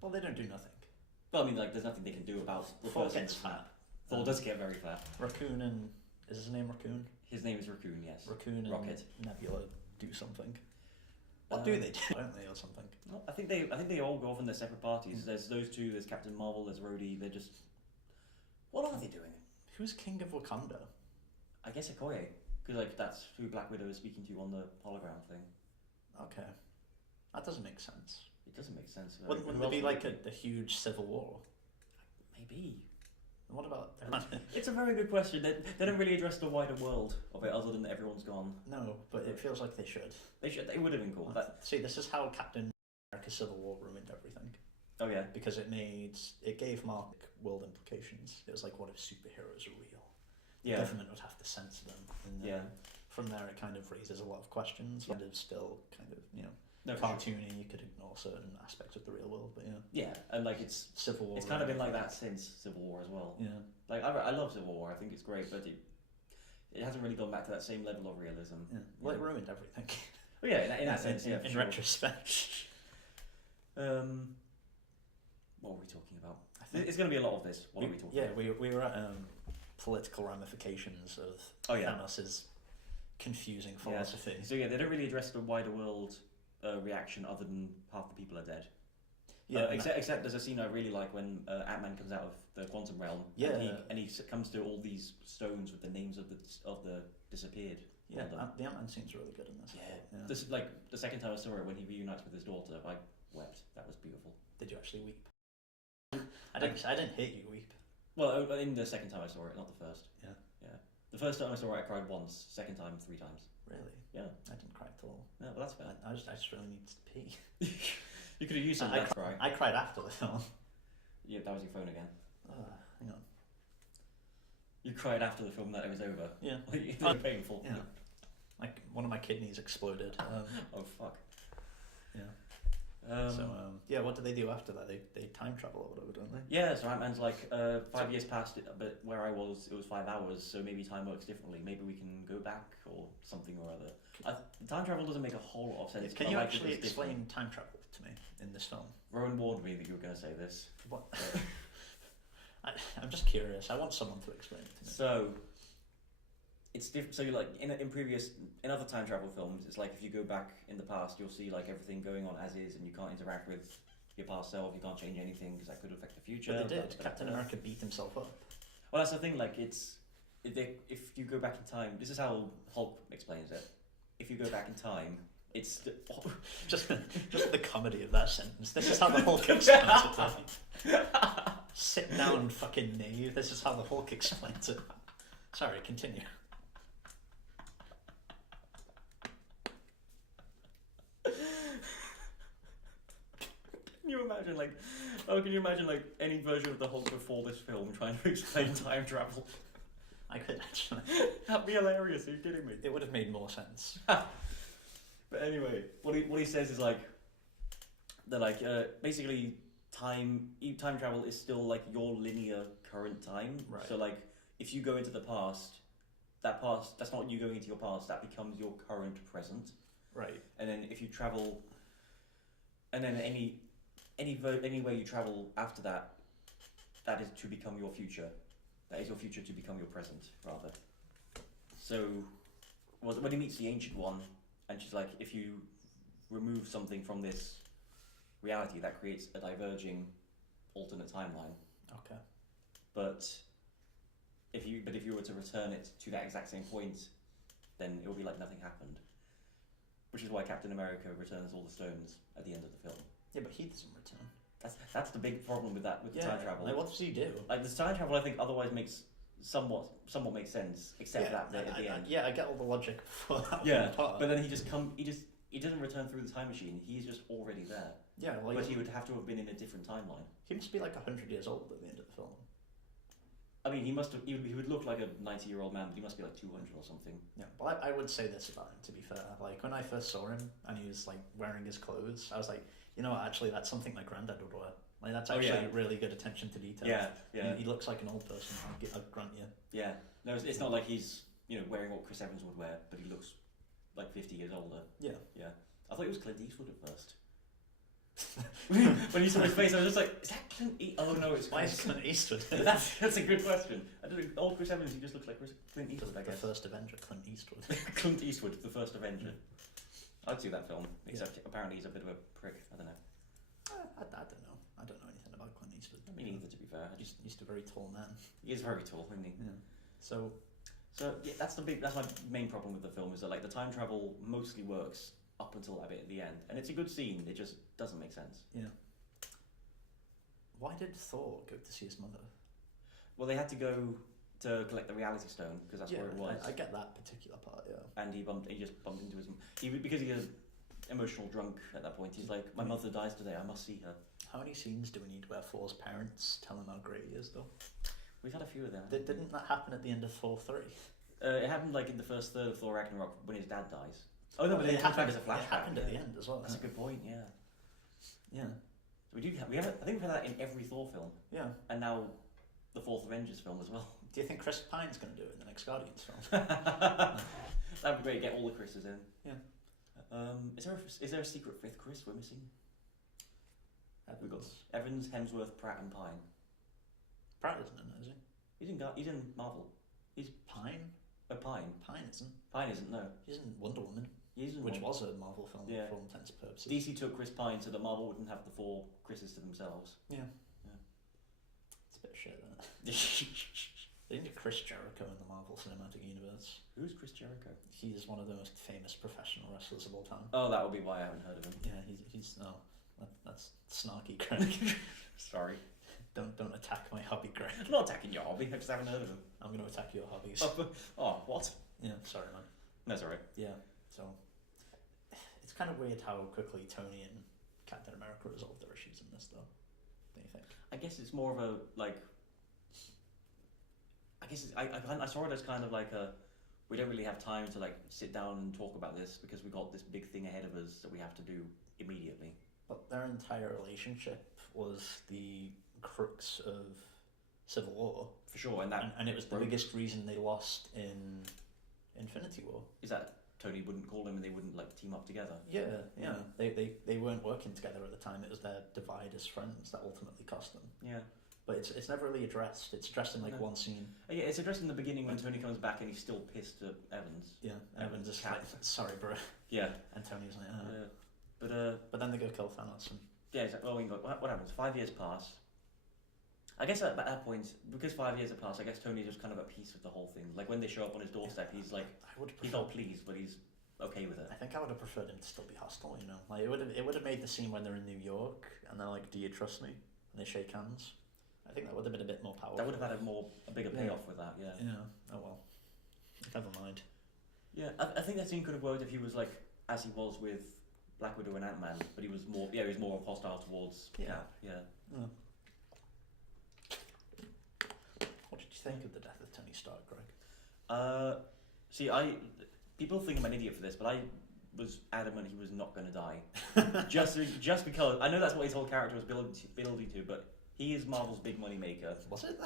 Well, they don't do nothing. Well, I mean, like, there's nothing they can do about Thor gets fat. Thor does get very fat. Raccoon and... Is his name Raccoon? His name is Raccoon, yes. Raccoon and Rocket. Nebula do something. What do they do? Don't they, or something? Well, I think they all go off in their separate parties. There's those two. There's Captain Marvel. There's Rhodey. They're just... What are they doing? Who's King of Wakanda? I guess Okoye, because like that's who Black Widow is speaking to on the hologram thing. Okay, that doesn't make sense. It doesn't make sense. Wouldn't there be like a huge civil war? Maybe. And what about? It's a very good question. They don't really address the wider world of it, other than that everyone's gone. No, but it feels like they should. They should. They would have been cool. See, this is how Captain America: Civil War ruined everything. Oh yeah, because it gave Mark world implications. It was like, what if superheroes are real? The government would have to censor them. And from there, it kind of raises a lot of questions. Kind of still kind of cartoony. Sure. You could ignore certain aspects of the real world, but yeah, and like it's Civil War. It's kind of been like that since Civil War as well. Yeah, like I love Civil War. I think it's great, but it hasn't really gone back to that same level of realism. Yeah, well, it ruined everything. Well, yeah, in that sense, in retrospect. What were we talking about? It's going to be a lot of this. What are we talking about? Yeah, we were at political ramifications of Thanos' confusing philosophy. So yeah, they don't really address the wider world reaction other than half the people are dead. Yeah, except there's a scene I really like when Ant-Man comes out of the quantum realm. Yeah. And he comes to all these stones with the names of the disappeared. Yeah, the Ant-Man scene's really good in this. Yeah. This is like the second time I saw it when he reunites with his daughter. I wept. That was beautiful. Did you actually weep? I didn't hate you weep. Well, in the second time I saw it, not the first. Yeah. Yeah. The first time I saw it, I cried once. Second time, 3 times. Really? Yeah. I didn't cry at all. No, well, that's fair. I just really needed to pee. You could have used some of that cry. I cried after the film. Yeah, that was your phone again. Hang on. You cried after the film that it was over. Yeah. They were painful. Yeah. Like one of my kidneys exploded. Oh fuck. Yeah. Yeah, what do they do after that? They time travel or whatever, don't they? Yeah, so Ant-Man's like 5 years past it, but where I was, it was 5 hours, so maybe time works differently. Maybe we can go back or something or other. Time travel doesn't make a whole lot of sense. Can you actually explain time travel to me in this film? Rowan warned me that you were going to say this. What? I'm just curious. I want someone to explain it to me. So it's different. So like in other time travel films, it's like if you go back in the past, you'll see like everything going on as is, and you can't interact with your past self. You can't change anything because that could affect the future. But they did. Captain America beat himself up. Well, that's the thing. Like if you go back in time, this is how Hulk explains it. If you go back in time, it's just the comedy of that sentence. This is how the Hulk explains it. Sit down, fucking knee. This is how the Hulk explains it. Sorry, continue. Can you imagine like any version of the Hulk before this film trying to explain time travel? I could actually. That'd be hilarious. Are you kidding me? It would have made more sense. But anyway, what he says is like that basically time travel is still like your linear current time. Right. So like if you go into the past, that's not you going into your past. That becomes your current present. Right. And then if you travel, and then any way you travel after that, that is to become your future. That is your future to become your present, rather. So, when he meets the Ancient One, and she's like, if you remove something from this reality, that creates a diverging alternate timeline. Okay. But if you were to return it to that exact same point, then it would be like nothing happened. Which is why Captain America returns all the stones at the end of the film. Yeah, but he doesn't return. That's the big problem with that, with the time travel. Like, what does he do? Like, the time travel, I think, otherwise makes somewhat makes sense, except that bit at the end. Yeah, I get all the logic for that. Yeah, but then he doesn't return through the time machine. He's just already there. Yeah, well, but he would have to have been in a different timeline. He must be like 100 years old at the end of the film. I mean, he would look like a 90-year-old man, but he must be like 200 or something. Yeah, but I would say this about him, to be fair. Like, when I first saw him and he was like wearing his clothes, I was like, you know what, actually that's something my granddad would wear. Like, that's actually really good attention to detail. Yeah. He looks like an old person, I'll grant you. Yeah. No, it's not like he's, wearing what Chris Evans would wear, but he looks like 50 years older. Yeah. Yeah. I thought it was Clint Eastwood at first. When you saw his face, I was just like, is that Clint Eastwood? Oh no, it's Chris. Why is Clint Eastwood? That's a good question. I don't know, old Chris Evans, he just looks like Clint Eastwood, I guess. The first Avenger, Clint Eastwood. Clint Eastwood, the first Avenger. I'd see that film, except apparently he's a bit of a prick. I don't know. I don't know. I don't know anything about Clint Eastwood. Me neither, to be fair. He's just a very tall man. He is very tall, isn't he? Yeah. So yeah, that's my main problem with the film, is that like the time travel mostly works up until that bit at the end, and it's a good scene. It just doesn't make sense. Yeah. Why did Thor go to see his mother? Well, they had to go to collect the reality stone because that's where it was. I get that particular part. Yeah. And he just bumped into because he was emotional drunk at that point. He's like, my mother dies today. I must see her. How many scenes do we need where Thor's parents tell him how great he is, though? We've had a few of them. Didn't that happen at the end of Thor 3? It happened like in the first third of Thor Ragnarok when his dad dies. Oh no, but it happened as a flashback. It happened at the end as well. That's a good point. Yeah. Yeah. We have. I think we've had that in every Thor film. Yeah. And now, the fourth Avengers film as well. Do you think Chris Pine's going to do it in the next Guardians film? That'd be great. Get all the Chris's in. Yeah. Is there a secret fifth Chris we're missing? Evans. We've got Evans, Hemsworth, Pratt, and Pine. Pratt isn't in it, is he? He's in Marvel. He's Pine. Oh, Pine. Pine isn't. Pine isn't. No. He's in Wonder Woman. He is in which one. was a Marvel film Yeah. for all intents and purposes. DC took Chris Pine so that Marvel wouldn't have the 4 Chris's to themselves. Yeah. Yeah. It's a bit of shit, isn't it? They need Chris Jericho in the Marvel Cinematic Universe. Who's Chris Jericho? He is one of the most famous professional wrestlers of all time. Oh, that would be why I haven't heard of him. Yeah, he's no, that's snarky, Craig. Sorry. Don't attack my hobby, Craig. I'm not attacking your hobby, I just haven't heard of him. I'm going to attack your hobbies. Oh, what? Yeah, sorry, man. That's alright. Yeah, so it's kind of weird how quickly Tony and Captain America resolved their issues in this, though. Don't you think? I guess it's more of a, like... I saw it as kind of like a... We don't really have time to, like, sit down and talk about this because we've got this big thing ahead of us that we have to do immediately. But their entire relationship was the crux of Civil War. For sure, and it was the biggest reason they lost in Infinity War. Is that Tony wouldn't call them and they wouldn't, like, team up together? Yeah. They weren't working together at the time. It was their divide as friends that ultimately cost them. Yeah. But it's never really addressed. It's addressed in one scene. Yeah, it's addressed in the beginning when Tony comes back and he's still pissed at Evans. Yeah, Evans is like, sorry, bro. Yeah. And Tony's like, yeah. But then they go kill Thanos. And yeah, it's like, oh, what happens? 5 years pass. I guess at that point, because 5 years have passed, I guess Tony's just kind of at peace with the whole thing. Like when they show up on his doorstep, he's like, he's not pleased, but he's okay with it. I think I would have preferred him to still be hostile. You know, like it would have made the scene when they're in New York and they're like, "Do you trust me?" and they shake hands. I think that would have been a bit more powerful. That would have had a bigger payoff with that. Yeah. Yeah. Oh well. Never mind. Yeah, I think that scene could have worked if he was like as he was with Black Widow and Ant-Man, but he was more hostile towards Cap. Yeah. What did you think of the death of Tony Stark, Greg? See, people think I'm an idiot for this, but I was adamant he was not going to die, just because I know that's what his whole character was building to, but he is Marvel's big money maker. Was it?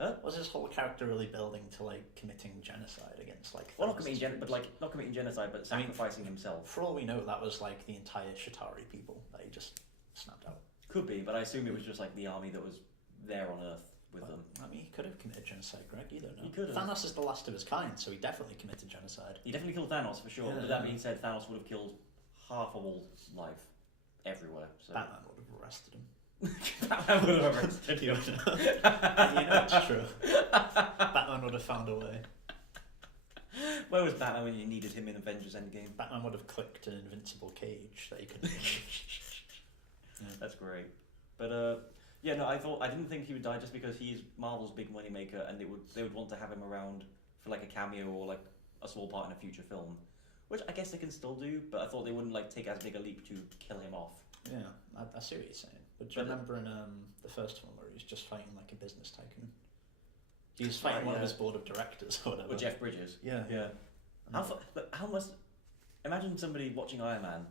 Huh? Was his whole character really building to like committing genocide against like? Well, not committing genocide, but sacrificing himself. For all we know, that was like the entire Shatari people that he just snapped out. Could be, but I assume it was just like the army that was there on Earth with them. I mean, he could have committed genocide, Greg. You don't know. He could have. Thanos is the last of his kind, so he definitely committed genocide. He definitely killed Thanos for sure. Yeah, but that being said, Thanos would have killed half of all life everywhere. So. Batman would have arrested him. Batman would have arrested him. You know it's true. Batman would have found a way. Where was Batman when you needed him in Avengers Endgame? Batman would have clicked an invincible cage that he couldn't move. Yeah. That's great. But yeah, no, I didn't think he would die just because he's Marvel's big money maker, and they would want to have him around for like a cameo or like a small part in a future film, which I guess they can still do. But I thought they wouldn't like take as big a leap to kill him off. Yeah, I see what you're saying. But do you remember in the first one where he was just fighting like a business tycoon? He was fighting one of his board of directors or whatever. Or Jeff Bridges. Yeah. How much? Imagine somebody watching Iron Man,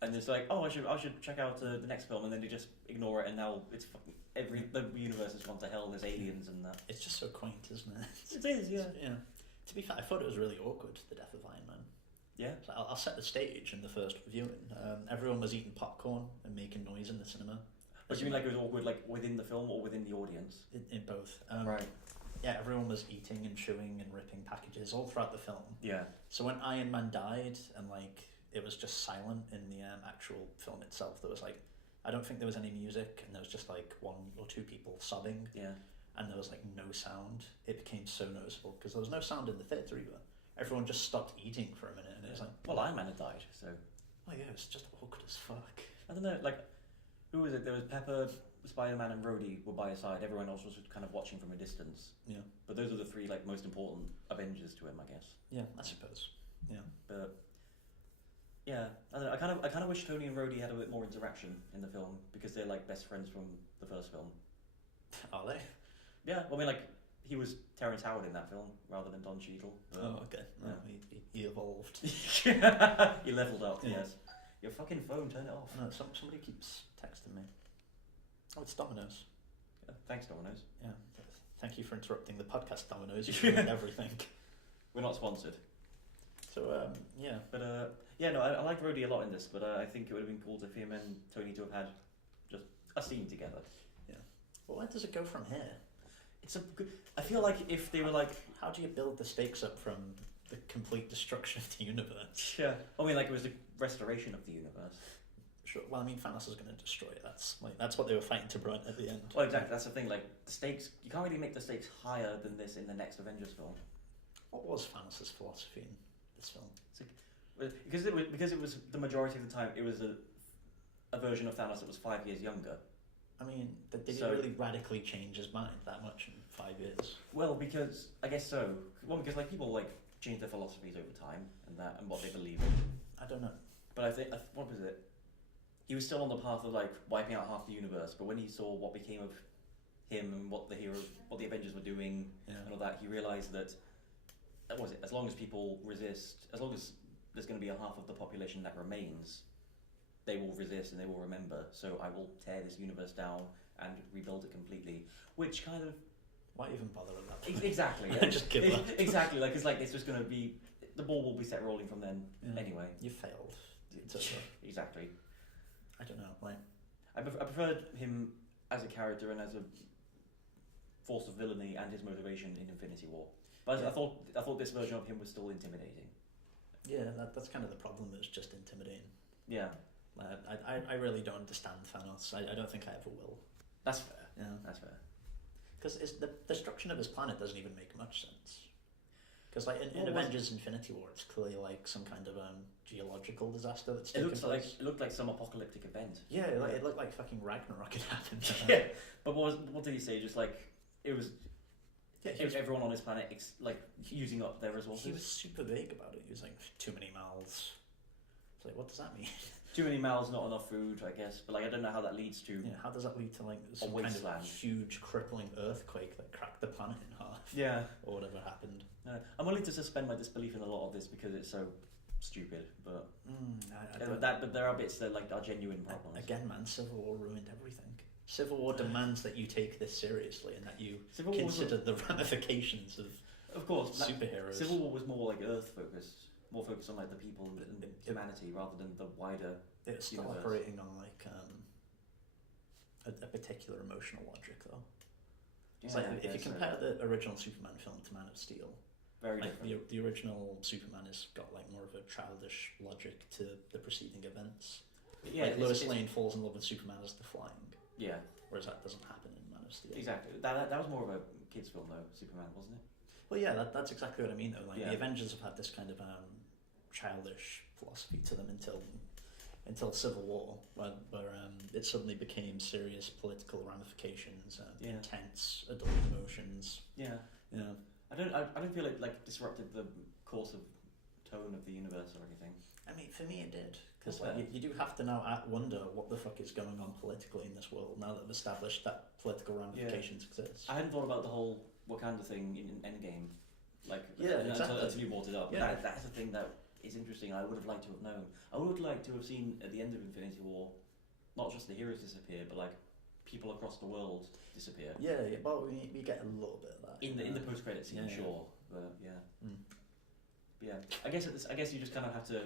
and it's like, oh, I should check out the next film, and then they just ignore it, and now it's the universe has gone to hell. And there's aliens and that. It's just so quaint, isn't it? It is, yeah. Yeah. To be fair, I thought it was really awkward, the death of Iron Man. Yeah. So I'll set the stage in the first viewing. Everyone was eating popcorn and making noise in the cinema. But you mean like it was awkward, like within the film or within the audience? In both. Right. Yeah, everyone was eating and chewing and ripping packages all throughout the film. Yeah. So when Iron Man died and like it was just silent in the actual film itself, there was like, I don't think there was any music, and there was just like one or two people sobbing. Yeah. And there was like no sound. It became so noticeable because there was no sound in the theatre either. Everyone just stopped eating for a minute, and it was like, well, Iron Man had died, so. Oh yeah, it's just awkward as fuck. I don't know, like, who was it? There was Pepper, Spider-Man, and Rhodey were by his side. Everyone else was kind of watching from a distance. Yeah. But those are the three like most important Avengers to him, I guess. Yeah, I suppose. Yeah. But yeah, I don't know. I kind of wish Tony and Rhodey had a bit more interaction in the film because they're like best friends from the first film. Are they? Yeah. Well, I mean, like he was Terrence Howard in that film rather than Don Cheadle. Oh, okay. Yeah. He evolved. He leveled up. Yeah. Yes. Your fucking phone, turn it off. No, somebody keeps texting me. Oh, it's Domino's. Yeah, thanks, Domino's. Yeah. Thank you for interrupting the podcast, Domino's. You ruined everything. We're not sponsored. So, yeah. But, yeah, no, I like Rhodey a lot in this, but I think it would have been cool for him and Tony to have had just a scene together. Yeah. Well, where does it go from here? It's a good... I feel like if they were like... How do you build the stakes up from the complete destruction of the universe. Yeah. I mean, like, it was the restoration of the universe. Sure. Well, I mean, Thanos is going to destroy it. That's what they were fighting to prevent at the end. Well, exactly. That's the thing. Like, the stakes. You can't really make the stakes higher than this in the next Avengers film. What was Thanos' philosophy in this film? Because it was the majority of the time it was a version of Thanos that was 5 years younger. I mean, did he really radically change his mind that much in 5 years? Well, because I guess so. Well, because like people like change their philosophies over time and what they believe in. I don't know. But I think what was it? He was still on the path of like wiping out half the universe. But when he saw what became of him and what the Avengers were doing and all that, he realized that as long as people resist, as long as there's going to be a half of the population that remains, they will resist and they will remember. So I will tear this universe down and rebuild it completely. Which kind of... Why even bother with that? Exactly. Yeah. Just give up. Exactly. Like it's just going to be... The ball will be set rolling from then anyway. You failed. Exactly. I don't know. Like, I preferred him as a character and as a force of villainy and his motivation in Infinity War. But I thought this version of him was still intimidating. Yeah, that's kind of the problem. It's just intimidating. Yeah. I really don't understand Thanos. I don't think I ever will. That's fair. Yeah, that's fair. Because the destruction of his planet doesn't even make much sense. Because like in Avengers Infinity War, it's clearly like some kind of geological disaster that's taken place. It looked like some apocalyptic event. Yeah, it looked like fucking Ragnarok had happened. Yeah, but what did he say? Just like it was everyone on his planet like using up their resources. He was super vague about it. He was like, too many mouths. It's like, what does that mean? Too many mouths, not enough food, I guess. But like, I don't know how that leads to. Yeah, how does that lead to like some kind of huge crippling earthquake that cracked the planet in half? Yeah, or whatever happened. I'm willing to suspend my disbelief in a lot of this because it's so stupid. But but there are bits that like are genuine problems. Again, man, Civil War ruined everything. Civil War demands that you take this seriously and that you consider the ramifications of course, superheroes. Civil War was more like Earth focused, more focused on like the people and humanity rather than the wider. It's still universe. Operating on like a particular emotional logic, though. It's like if you compare the original Superman film to Man of Steel, very like different. The original Superman has got like more of a childish logic to the preceding events. Yeah, like Lois Lane falls in love with Superman as the Flying. Yeah. Whereas that doesn't happen in Man of Steel. Exactly. That was more of a kids' film though, Superman, wasn't it? Well, yeah, that's exactly what I mean though. Like the Avengers have had this kind of childish philosophy to them until Civil War, where it suddenly became serious political ramifications, intense adult emotions. Yeah. Yeah. I don't feel it like disrupted the course of tone of the universe or anything. I mean, for me it did. Because like, you do have to now wonder what the fuck is going on politically in this world now that we've established that political ramifications exist. I hadn't thought about the whole Wakanda thing in Endgame, like exactly. until you brought it up. Yeah. That's a thing that is interesting. I would have liked to have known. I would have liked to have seen at the end of Infinity War, not just the heroes disappear, but like people across the world disappear. Yeah. Well, we get a little bit of that in the post credit scene, sure, but yeah. But yeah, I guess you just kind of have to.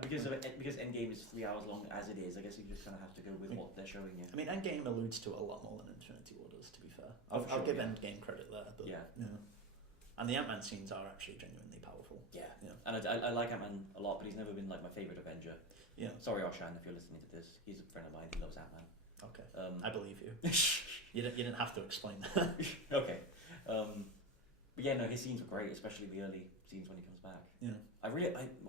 Because Endgame is 3 hours long as it is, I guess you just kind of have to go with what they're showing you. I mean, Endgame alludes to it a lot more than Infinity War does, to be fair. I'll give Endgame credit there, but yeah. And the Ant-Man scenes are actually genuinely powerful. Yeah. And I like Ant-Man a lot, but he's never been like my favourite Avenger. Yeah. Sorry, Oshan, if you're listening to this. He's a friend of mine. He loves Ant-Man. Okay. I believe you. You didn't have to explain that. Okay. But yeah, no, his scenes were great, especially the early scenes when he comes back. Yeah.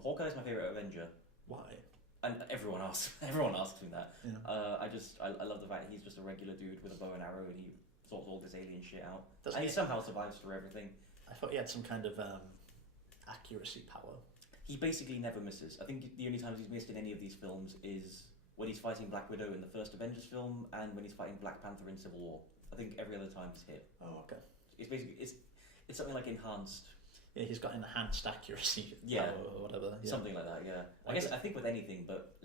Hawkeye is my favourite Avenger. Why? And everyone asks me that. Yeah. I love the fact that he's just a regular dude with a bow and arrow and he sorts all this alien shit out. He somehow survives through everything. I thought he had some kind of accuracy power. He basically never misses. I think the only times he's missed in any of these films is when he's fighting Black Widow in the first Avengers film and when he's fighting Black Panther in Civil War. I think every other time he's hit. Oh, okay. It's basically it's something like enhanced. Yeah, he's got enhanced accuracy power or whatever. Yeah. Something like that, yeah. I think with anything, but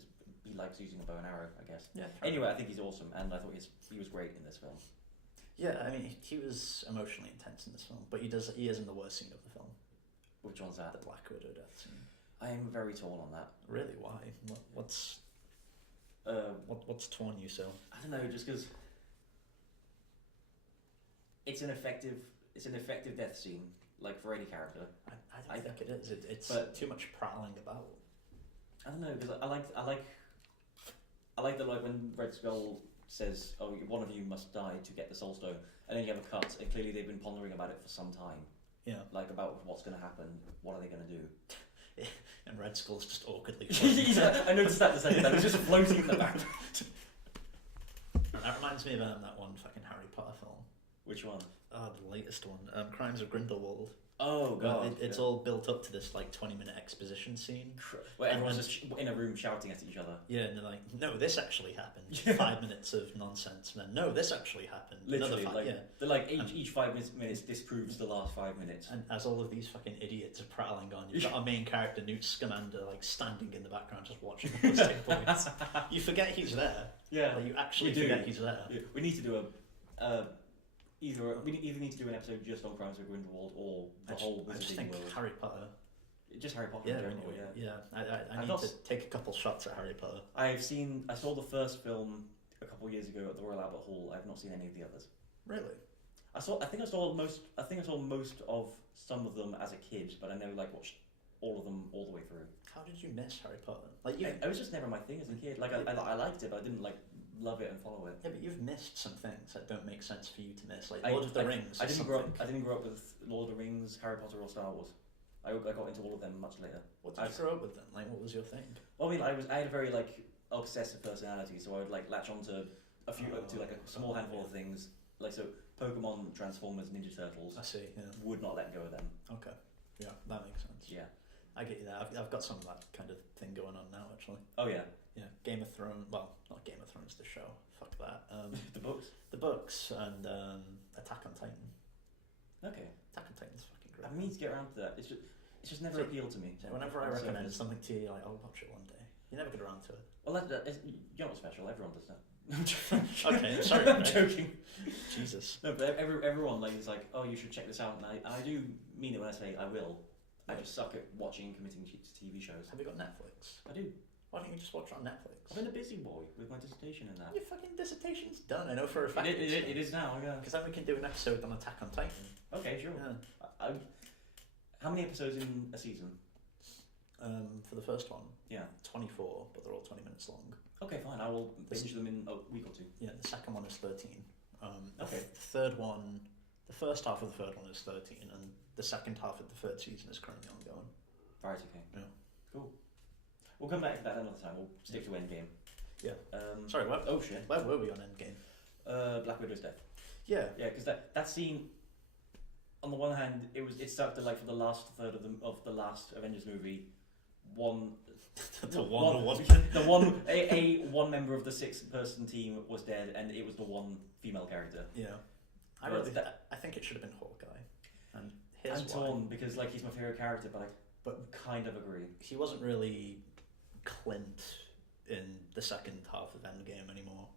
he likes using a bow and arrow, I guess. Yeah. Anyway, I think he's awesome, and I thought he was great in this film. Yeah, I mean, he was emotionally intense in this film, but he is in the worst scene of the film. Which one's that? The Black Widow death scene. I am very torn on that. Really? Why? What's torn you so? I don't know, just because it's an effective death scene. like for any character. I don't think it is. It's too much prattling about. I don't know, because I like that, like when Red Skull says, "Oh, one of you must die to get the Soul Stone," and then you have a cut, and clearly they've been pondering about it for some time. Yeah. Like about what's going to happen, what are they going to do? And Red Skull's just awkwardly. I noticed that the second time. It was just floating in the back. That reminds me of that one fucking Harry Potter film. Which one? Oh, the latest one. Crimes of Grindelwald. Oh god! It's all built up to this like 20-minute exposition scene where everyone's just in a room shouting at each other. Yeah, and they're like, "No, this actually happened." 5 minutes of nonsense, and then, "No, this actually happened." Literally, they're like each 5 minutes disproves the last 5 minutes. And as all of these fucking idiots are prattling on, you've got our main character Newt Scamander like standing in the background just watching all this take place. You forget he's there. Yeah, like, you actually forget he's there. Yeah. We need to do we either need to do an episode just on Crimes of Grindelwald or the whole I just think world. Harry Potter. Just Harry Potter in general, yeah. I need to take a couple shots at Harry Potter. I saw the first film a couple of years ago at the Royal Albert Hall. I've not seen any of the others. Really? I think I saw most of some of them as a kid, but I never watched all of them all the way through. How did you miss Harry Potter? Like it was just never my thing as a kid. Like I liked it, but I didn't love it and follow it. Yeah, but you've missed some things that don't make sense for you to miss, like Lord of the Rings. I didn't grow up with Lord of the Rings, Harry Potter, or Star Wars. I got into all of them much later. What did you grow up with then? Like, what was your thing? Well, I mean, I had a very obsessive personality, so I would latch on to a small handful of things. So Pokemon, Transformers, Ninja Turtles. I see. Yeah. Would not let go of them. Okay. Yeah, that makes sense. Yeah. I get you there. I've got some of that kind of thing going on now, actually. Oh yeah. Yeah, Game of Thrones. Well, not Game of Thrones, the show. Fuck that. The books. The books and Attack on Titan. Okay. Attack on Titan's fucking great. I need to get around to that. It's just never appealed to me. So whenever I recommend something to you, you're like, I'll watch it one day. You never get around to it. Well, you're not special. Everyone does that. Okay, sorry. I'm joking. Jesus. No, but everyone is like, oh, you should check this out, and I do mean it when I say I will. I just suck at watching and committing to TV shows. Have you got Netflix? I do. Why don't you just watch it on Netflix? I've been a busy boy with my dissertation and that. Your fucking dissertation's done. I know for a fact. It is now. Yeah. Because then we can do an episode on Attack on Titan. Okay, sure. Yeah. How many episodes in a season? For the first one. Yeah. 24, but they're all 20 minutes long. Okay, fine. I will binge them in a week or two. Yeah, the second one is 13. Okay. The third one, the first half of the third one is 13, and the second half of the third season is currently ongoing. Right. Okay. Yeah. Cool. We'll come back to that another time. We'll stick to Endgame. Yeah. Sorry. Oh shit. Where were we on Endgame? Black Widow's death. Yeah. Yeah, because that scene. On the one hand, it started for the last third of the last Avengers movie. One member of the 6-person team was dead, and it was the one female character. Yeah. I think it should have been Hawkeye. And here's I'm torn because he's my favorite character, but I kind of agree. He wasn't really Clint in the second half of Endgame anymore.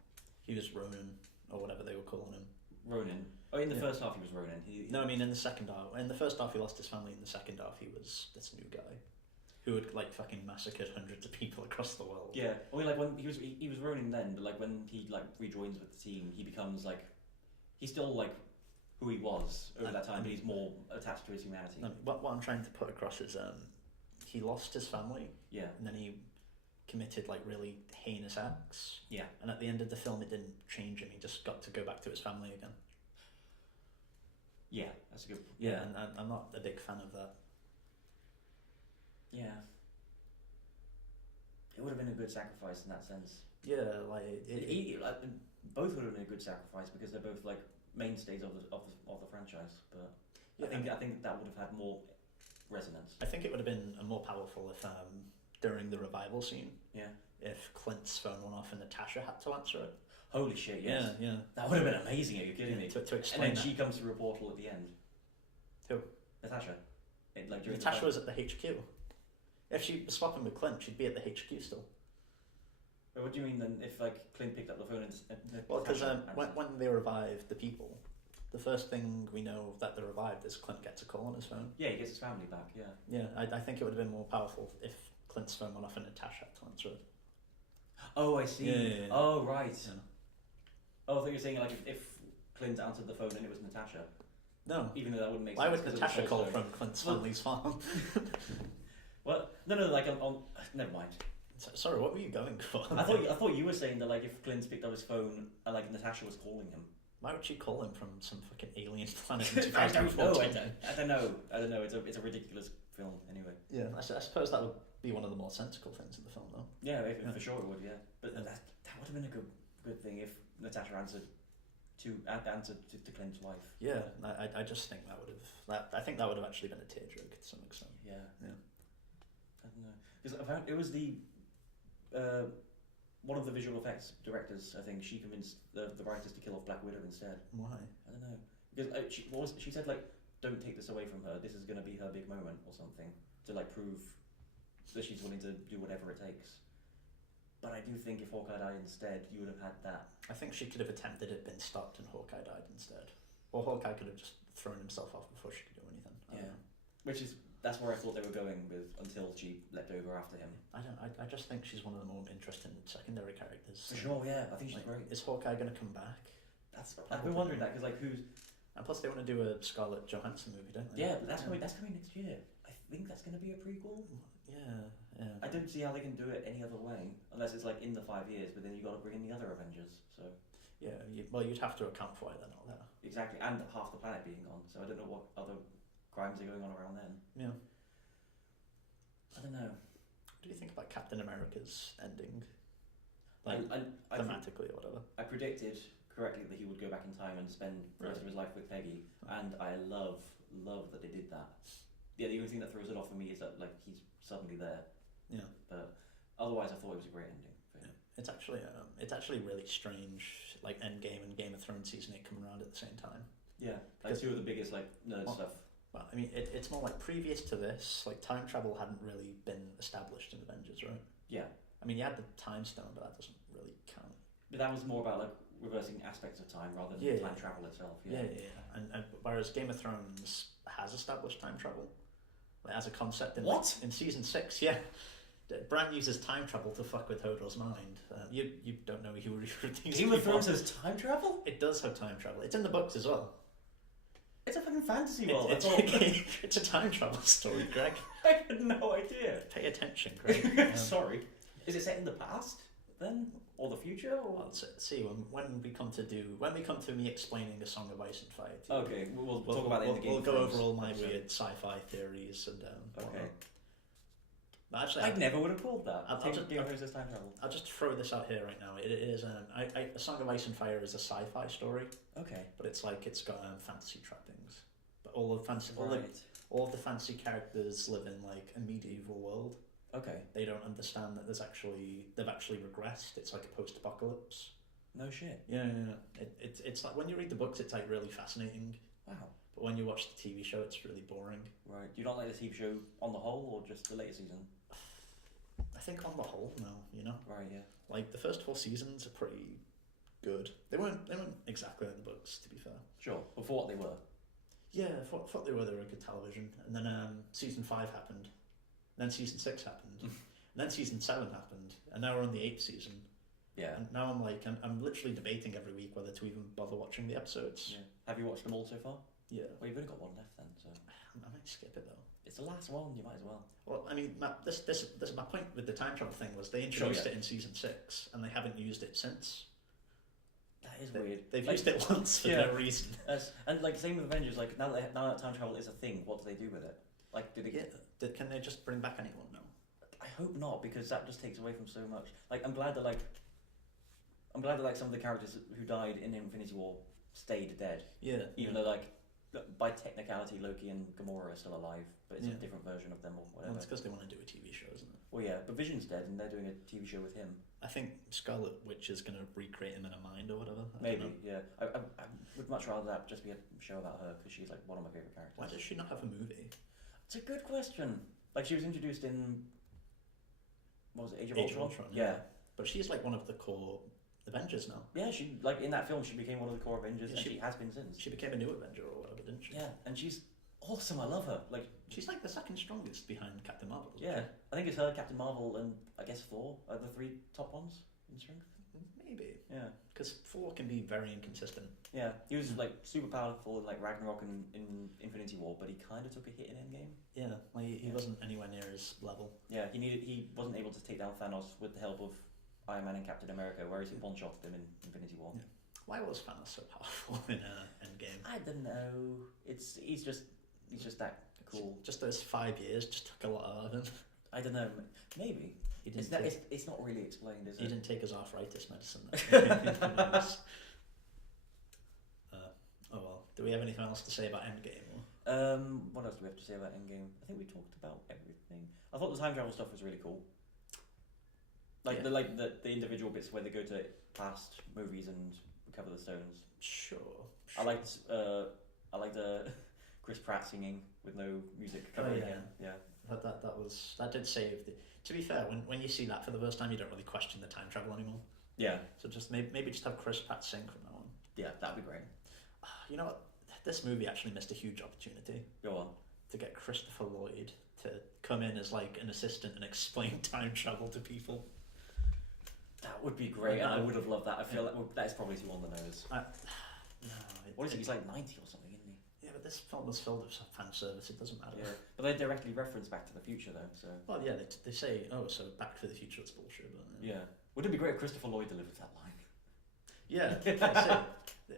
He was Ronan, or whatever they were calling him. Ronan. Oh, in the first half he was Ronan. No, I mean in the second half. In the first half he lost his family. In the second half he was this new guy who had fucking massacred hundreds of people across the world. Yeah, I mean when he was Ronan then, but when he rejoins with the team, he becomes he's still who he was over that time, but he's more attached to his humanity. No, what I'm trying to put across is he lost his family. Yeah. And then he committed really heinous acts. Yeah. And at the end of the film, it didn't change him. He just got to go back to his family again. Yeah, that's a good. Yeah, and I'm not a big fan of that. Yeah. It would have been a good sacrifice in that sense. Yeah, both would have been a good sacrifice because they're both mainstays of the franchise. But yeah, I think that would have had more resonance. I think it would have been more powerful if during the revival scene. Yeah. If Clint's phone went off and Natasha had to answer it. Holy shit! Yes. Yeah. That would have been amazing. Are you kidding me? To explain. And then she comes through a portal at the end. Who? Natasha. Natasha was at the HQ. If she was swapping with Clint, she'd be at the HQ still. But what do you mean then? If Clint picked up the phone and well, because when they revive the people, the first thing we know that they're revived is Clint gets a call on his phone. Yeah, he gets his family back. Yeah. Yeah, I think it would have been more powerful if Clint's phone went off and Natasha had to answer it. Oh, I see. Yeah. Oh, right. Yeah. Oh, I thought you were saying if Clint answered the phone and it was Natasha. No. Even though that wouldn't make Why sense. would Natasha call from Clint's family's farm? What? No, like never mind. Sorry, what were you going for? I thought you were saying that like if Clint picked up his phone and like Natasha was calling him. Why would she call him from some fucking alien planet in I don't 2014? know. I don't know. It's a ridiculous film anyway. Yeah, I suppose that would be one of the more sensical things in the film, though. Yeah, for sure it would. Yeah, but that would have been a good thing if Natasha answered to Clint's wife. Yeah, I just think that would have. I think that would have actually been a tearjerker to some extent. Yeah. Yeah. I don't know because it was the one of the visual effects directors. I think she convinced the writers to kill off Black Widow instead. Why? I don't know because she said like, don't take this away from her. This is going to be her big moment or something to like prove that she's willing to do whatever it takes. But I do think if Hawkeye died instead, you would have had that. I think she could have attempted it, been stopped, and Hawkeye died instead. Or Hawkeye could have just thrown himself off before she could do anything. That's where I thought they were going with until she leapt over after him. I just think she's one of the more interesting secondary characters. For sure, yeah. I think she's great. Is Hawkeye going to come back? I've been wondering that because like who's. And plus, they want to do a Scarlett Johansson movie, don't they? Yeah, but that's coming next year. I think that's going to be a prequel. Yeah. I don't see how they can do it any other way unless it's like in the 5 years. But then you got to bring in the other Avengers. So. Yeah. You'd have to account for why they're not there. Exactly, and half the planet being gone. So I don't know what other crimes are going on around then. Yeah. I don't know. What do you think about Captain America's ending? Like, thematically or whatever. I predicted correctly that he would go back in time and spend the rest of his life with Peggy, and I love that they did that. Yeah, the only thing that throws it off for me is that like he's suddenly there. Yeah. But otherwise, I thought it was a great ending. Yeah. It's actually really strange, like Endgame and Game of Thrones season 8 coming around at the same time. Yeah, like two of the biggest like nerd stuff. Well, I mean, it's more like previous to this, like time travel hadn't really been established in Avengers, right? Yeah. I mean, you had the Time Stone, but that doesn't really count. But that was more about like reversing aspects of time rather than time travel itself. Yeah. And whereas Game of Thrones has established time travel, like, as a concept in in season 6, yeah. Bran uses time travel to fuck with Hodor's mind. You don't know who Game of Thrones has time travel? It does have time travel. It's in the books as well. It's a fucking fantasy world. It's a time travel story, Greg. I had no idea. Pay attention, Greg. Sorry. Is it set in the past then, or the future? Or? Well, see when we come to me explaining A Song of Ice and Fire. Okay, we'll talk about it in the game. We'll go over all my weird sci-fi theories and. Okay. But actually, I never would have called that. Game of Thrones time travel. I'll just throw this out here right now. It is A Song of Ice and Fire is a sci-fi story. Okay. But it's got fantasy trappings. But all of the fantasy characters live in like a medieval world. Okay. They don't understand that they've actually regressed. It's like a post-apocalypse. No shit. Yeah. It's like when you read the books, it's like really fascinating. Wow. But when you watch the TV show, it's really boring. Right. Do you not like the TV show on the whole, or just the latest season? I think on the whole, no. Right. Yeah. Like the first 4 seasons are pretty good. They weren't exactly like the books, to be fair. Sure. But for what they were. Yeah, for what they were good television. And then season 5 happened. Then season 6 happened. And then season 7 happened. And now we're on the 8th season. Yeah. And now I'm literally debating every week whether to even bother watching the episodes. Yeah. Have you watched them all so far? Yeah. Well, you've only got one left then, so. I might skip it though. It's the last one. You might as well. Well, I mean, this my point with the time travel thing was they introduced it in season 6 and they haven't used it since. That is weird. They've used it once for no reason. And like same with Avengers. Like now that time travel is a thing, what do they do with it? Like, can they just bring back anyone now? I hope not, because that just takes away from so much. Like, I'm glad that some of the characters who died in Infinity War stayed dead. Yeah. Even though like by technicality, Loki and Gamora are still alive, but it's a different version of them or whatever. Well, it's because they want to do a TV show, isn't it? Well, yeah, but Vision's dead, and they're doing a TV show with him. I think Scarlet Witch is going to recreate him in her mind or whatever. Maybe, yeah. I would much rather that just be a show about her, because she's like one of my favourite characters. Why does she not have a movie? It's a good question. Like, she was introduced in, what was it, Age of Ultron? Yeah. But she's like one of the core Avengers now. Yeah, she, like, in that film, she became one of the core Avengers, and she has been since. She became a new Avenger or whatever, didn't she? Yeah, and she's awesome. I love her. Like, she's like the second strongest behind Captain Marvel. Yeah, I think it's her, Captain Marvel, and I guess Thor are the 3 top ones in strength. Maybe. Yeah. Because Thor can be very inconsistent. Yeah, he was like super powerful in like Ragnarok and in Infinity War, but he kind of took a hit in Endgame. Yeah, like he wasn't anywhere near his level. Yeah, he wasn't able to take down Thanos with the help of Iron Man and Captain America, whereas he one-shotted him in Infinity War. Yeah. Why was Thanos so powerful in Endgame? I don't know. He's just that cool. Just those 5 years just took a lot out of him. I don't know. Maybe. He didn't It's not really explained, is it? He didn't take his arthritis medicine. Who knows? Oh well. Do we have anything else to say about Endgame? Or? What else do we have to say about Endgame? I think we talked about everything. I thought the time travel stuff was really cool. Like the individual bits where they go to past movies and recover the stones. Sure. I liked Chris Pratt singing with no music covering him. Yeah. That did save the. To be fair, when you see that for the first time, you don't really question the time travel anymore. Yeah. So just maybe just have Chris Pratt sing from now on. Yeah, that'd be great. You know what? This movie actually missed a huge opportunity. Go on. To get Christopher Lloyd to come in as like an assistant and explain time travel to people. That would be great, and I would have loved that. I feel that is probably too on the nose. What is it? He's like 90 or something, isn't he? Yeah, but this film was filled with fan service. It doesn't matter. Yeah, but they directly reference Back to the Future though. So. Well, yeah, they say, oh, so Back to the Future is bullshit. But, yeah. Would it be great if Christopher Lloyd delivered that line? Yeah, I say,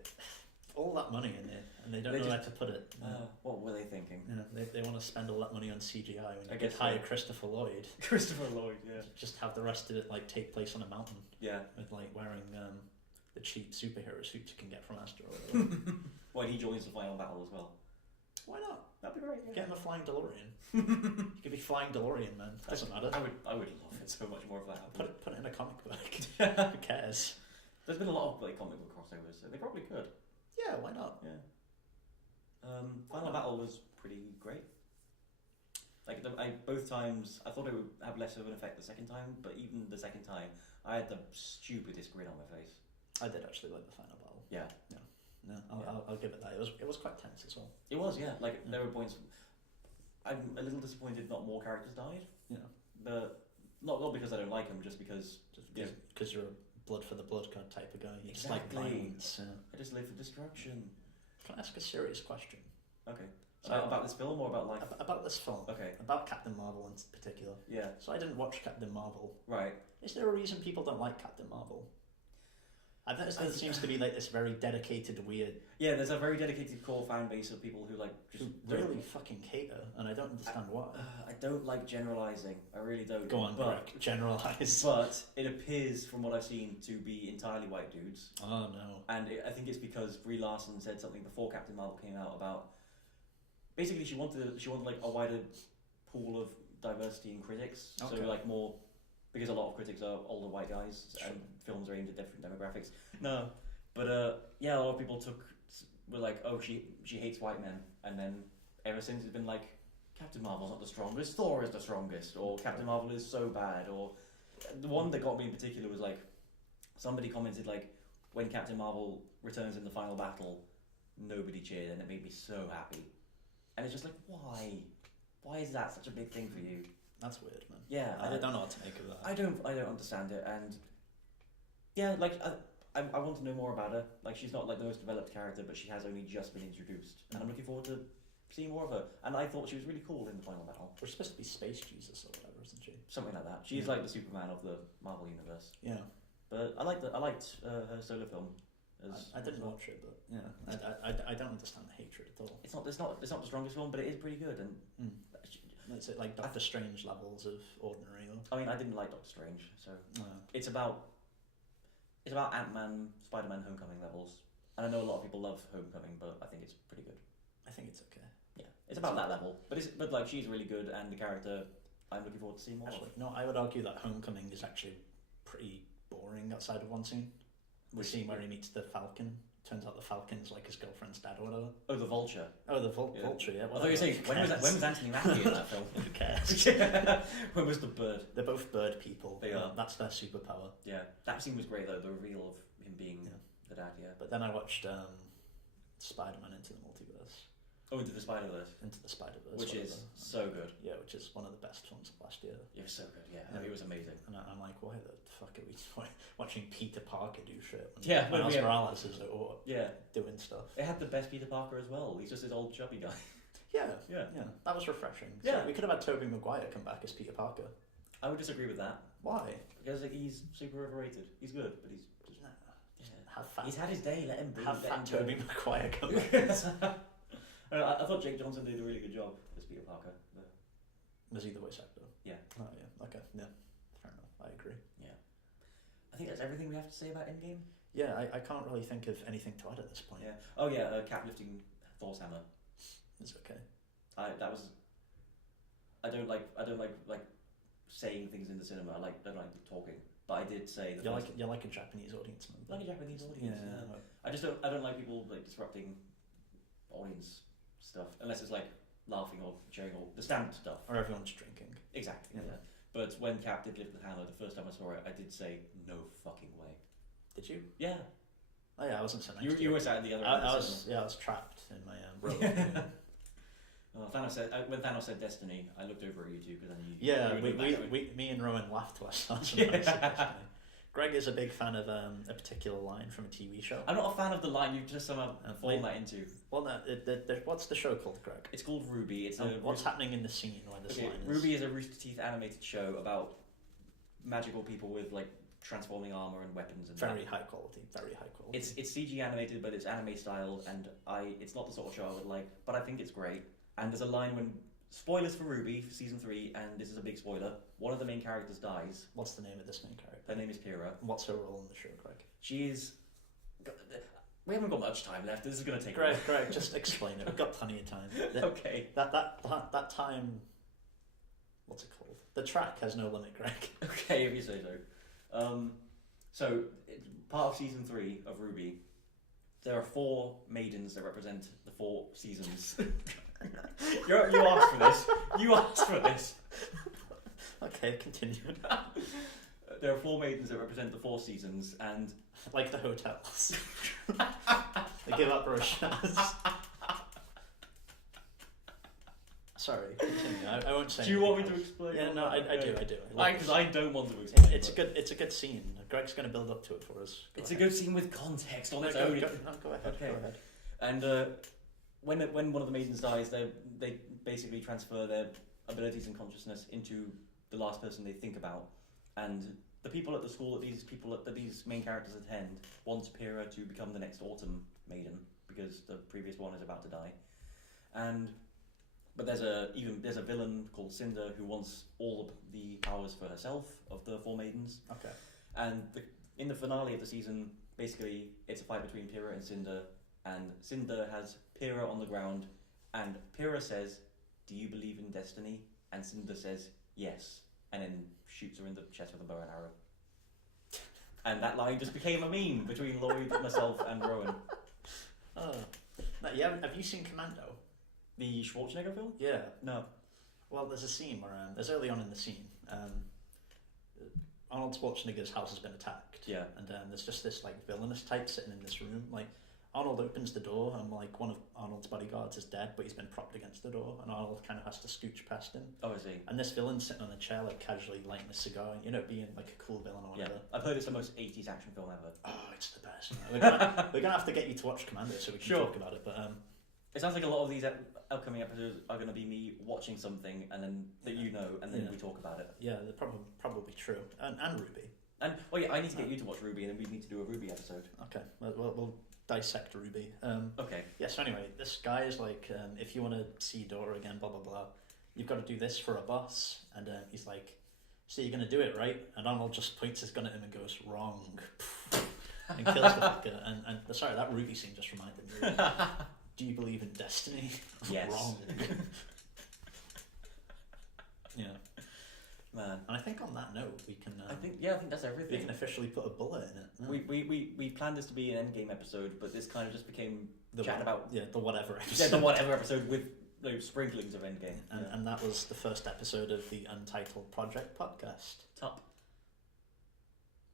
all that money in it, and they don't know where to put it. What were they thinking? Yeah, they want to spend all that money on CGI when I you guess could hire Christopher Lloyd. Christopher Lloyd, yeah. Just have the rest of it like take place on a mountain. Yeah. With like wearing the cheap superhero suits you can get from Astro. Well, he joins the final battle as well. Why not? That'd be great. Yeah. Get him a flying DeLorean. You could be flying DeLorean, man. Doesn't matter. I would love it so much more if that happened. Put it in a comic book. Who cares? There's been a lot of like comic book crossovers, so they probably could. Yeah, why not? Yeah. Final battle was pretty great. Like both times, I thought it would have less of an effect the second time, but even the second time, I had the stupidest grin on my face. I did actually like the final battle. Yeah. No, I'll give it that. It was quite tense as well. It was, yeah. Like there were points. I'm a little disappointed not more characters died. Yeah. But not because I don't like them, just because. Because you're a blood for the blood kind of type of guy. You exactly. just like violence. Yeah. I just live for destruction. Can I ask a serious question? Okay. So about this film or about life? About this film. Okay. About Captain Marvel in particular. Yeah. So I didn't watch Captain Marvel. Right. Is there a reason people don't like Captain Marvel? I think there seems to be like this very dedicated, weird. Yeah, there's a very dedicated core fan base of people who like just really fucking hate her, and I don't understand why. I don't like generalising. I really don't. Go on, Greg. Generalise. But it appears, from what I've seen, to be entirely white dudes. Oh no. And I think it's because Brie Larson said something before Captain Marvel came out about. Basically, she wanted like a wider pool of diversity in critics. Okay. So like more. Because a lot of critics are older white guys, and films are aimed at different demographics. No, but a lot of people were like, oh, she hates white men, and then ever since it's been like, Captain Marvel's not the strongest, Thor is the strongest, or Captain Marvel is so bad, or the one that got me in particular was like, somebody commented like, when Captain Marvel returns in the final battle, nobody cheered, and it made me so happy, and it's just like, why? Why is that such a big thing for you? That's weird, man. Yeah, I don't know what to make of that. I don't understand it, and yeah, like I want to know more about her. Like she's not like the most developed character, but she has only just been introduced, and I'm looking forward to seeing more of her. And I thought she was really cool in the final battle. We're supposed to be Space Jesus or whatever, isn't she? Something like that. She's like the Superman of the Marvel universe. Yeah. But I liked her solo film. I didn't watch it, but yeah, I don't understand the hatred at all. It's not the strongest film, but it is pretty good, and. It's like Doctor Strange levels of ordinary. I mean, I didn't like Doctor Strange, so it's about Ant-Man, Spider-Man, Homecoming levels. And I know a lot of people love Homecoming, but I think it's pretty good. I think it's okay. Yeah, it's about that level, but like she's really good, and the character I'm looking forward to seeing more. Actually, no, I would argue that Homecoming is actually pretty boring outside of one scene. The scene where he meets the Falcon. Turns out the Falcon's like his girlfriend's dad or whatever. Oh, the Vulture. Oh, the Vulture, yeah. I thought you were saying, when was Anthony Mackie in that film? Who cares? When was the bird? They're both bird people. They are. That's their superpower. Yeah, that scene was great though, the reveal of him being the dad, yeah. But then I watched Spider-Man Into the Multiverse. Oh, Into the Spider-Verse. Into the Spider-Verse. Which is so good. Yeah, which is one of the best films of last year. It was so good, yeah. It was amazing. And I'm like, why the fuck are we watching Peter Parker do shit? When Miles Morales is doing stuff. It had the best Peter Parker as well. He's just this old chubby guy. Yeah. That was refreshing. Yeah. So we could have had Tobey Maguire come back as Peter Parker. I would disagree with that. Why? Because he's super overrated. He's good, but he's just... He's had his day, let him be. Have fat Tobey Maguire come back. I thought Jake Johnson did a really good job as Peter Parker. But... Was he the voice actor? Yeah. Oh, yeah. Okay. Yeah. Fair enough. I agree. Yeah. I think that's everything we have to say about Endgame. Yeah, I can't really think of anything to add at this point. Yeah. Oh yeah, Cap lifting Thor's hammer. It's okay. I don't like saying things in the cinema. I don't like talking. But I did say you're like a Japanese audience member. Like a Japanese audience. Yeah. I don't like people disrupting audience stuff unless it's laughing or cheering or the standard stuff. Or everyone's drinking. Exactly. Yeah. But when Cap did lift the hammer, the first time I saw it, I did say no fucking way. Did you? Yeah. Oh yeah, I wasn't so next. You were sat at the other end. I was trapped in my row. When Thanos said Destiny, I looked over at you two because I knew. Yeah, me and Rowan laughed to ourselves. Destiny. Greg is a big fan of a particular line from a TV show. I'm not a fan of the line you've just somehow fallen that into. Well, no, what's the show called, Greg? It's called Ruby. What's happening in the scene where this line is? Ruby is a Rooster Teeth animated show about magical people with transforming armor and weapons and very high quality. It's CG animated, but it's anime styled, and it's not the sort of show I would like, but I think it's great. And there's a line when spoilers for Ruby for season 3, and this is a big spoiler. One of the main characters dies. What's the name of this main character? Her name is Pyrrha. What's her role in the show, Greg? She is. We haven't got much time left. This is going to take. Greg, just explain it. We've got plenty of time. Okay. That time. What's it called? The track has no limit, Greg. Okay, if you say so. So part of season 3 of Ruby, there are 4 maidens that represent the 4 seasons. You asked for this. You asked for this. Okay, continue. There are 4 maidens that represent the 4 seasons, and like the hotels. They give up brochures. Sorry, continue. I won't say. Do you want me to explain? Yeah, no, I do. Because I don't want to explain. It's a good scene. Greg's going to build up to it for us. It's a good scene with context on its Go own. ahead. Okay. Go ahead. And when one of the maidens dies, they basically transfer their abilities and consciousness into the last person they think about. And the people at the school that these main characters attend want Pyrrha to become the next Autumn Maiden because the previous one is about to die. But there's a villain called Cinder who wants all of the powers for herself of the 4 maidens. Okay. And in the finale of the season, basically it's a fight between Pyrrha and Cinder. And Cinder has Pyrrha on the ground, and Pyrrha says, "Do you believe in destiny?" And Cinder says, "Yes," and then shoots her in the chest with a bow and arrow. And that line just became a meme between Lloyd, myself, and Rowan. Oh, no, yeah. Have you seen Commando? The Schwarzenegger film? Yeah. No. Well, there's a scene where there's early on in the scene. Arnold Schwarzenegger's house has been attacked. Yeah. And there's just this villainous type sitting in this room. Arnold opens the door and one of Arnold's bodyguards is dead, but he's been propped against the door, and Arnold kind of has to scooch past him. Oh, is he? And this villain's sitting on a chair, casually lighting a cigar, and, being a cool villain or whatever. Yeah. I've heard it's the most 80s action film ever. Oh, it's the best. We're gonna have to get you to watch Commando so we can talk about it. But it sounds like a lot of these upcoming episodes are going to be me watching something and then that and then we talk about it. Yeah, they're probably true. And Ruby. And I need to get you to watch Ruby, and then we need to do a Ruby episode. Okay, we'll dissect Ruby. Okay. Yeah, so anyway, this guy is if you want to see Dora again, blah, blah, blah, you've got to do this for a boss. And he's like, so you're going to do it, right? And Arnold just points his gun at him and goes, wrong. And kills the fucker. And sorry, that Ruby scene just reminded me. Do you believe in destiny? Yes. Wrong. Yeah. Man. And I think on that note, we can... I think that's everything. We can officially put a bullet in it. Yeah. We planned this to be an Endgame episode, but this kind of just became the whatever episode. Yeah, the whatever episode with sprinklings of Endgame. And that was the first episode of the Untitled Project podcast. Top.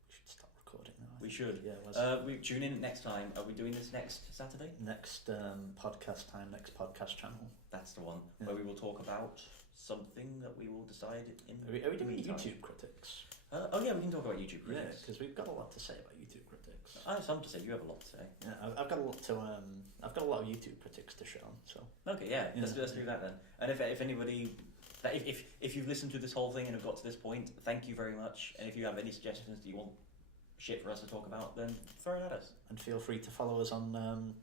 We should stop recording now. We should. Yeah, it was. We tune in next time. Are we doing this next Saturday? Next podcast time, next podcast channel. That's the one where we will talk about something that we will decide in. Are we doing meantime. YouTube critics? Oh yeah, we can talk about YouTube critics. Yeah, because we've got a lot to say about YouTube critics. I have something to say. You have a lot to say. Yeah, I've got a lot to I've got a lot of YouTube critics to show. So okay, yeah, let's do that then. And if anybody, if you've listened to this whole thing and have got to this point, thank you very much. And if you have any suggestions that you want shit for us to talk about, then throw it at us. And feel free to follow us on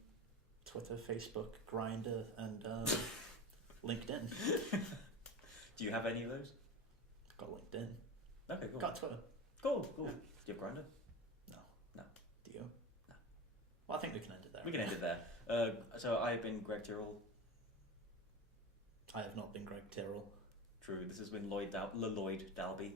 Twitter, Facebook, Grindr, and LinkedIn. Do you have any of those? Got LinkedIn. Okay, cool. Got Twitter. Cool. Do you have Grindr? No. Do you? No. Well, I think we can end it there. We can end it there. So I've been Greg Tyrrell. I have not been Greg Tyrrell. True. This has been Lloyd Dalby.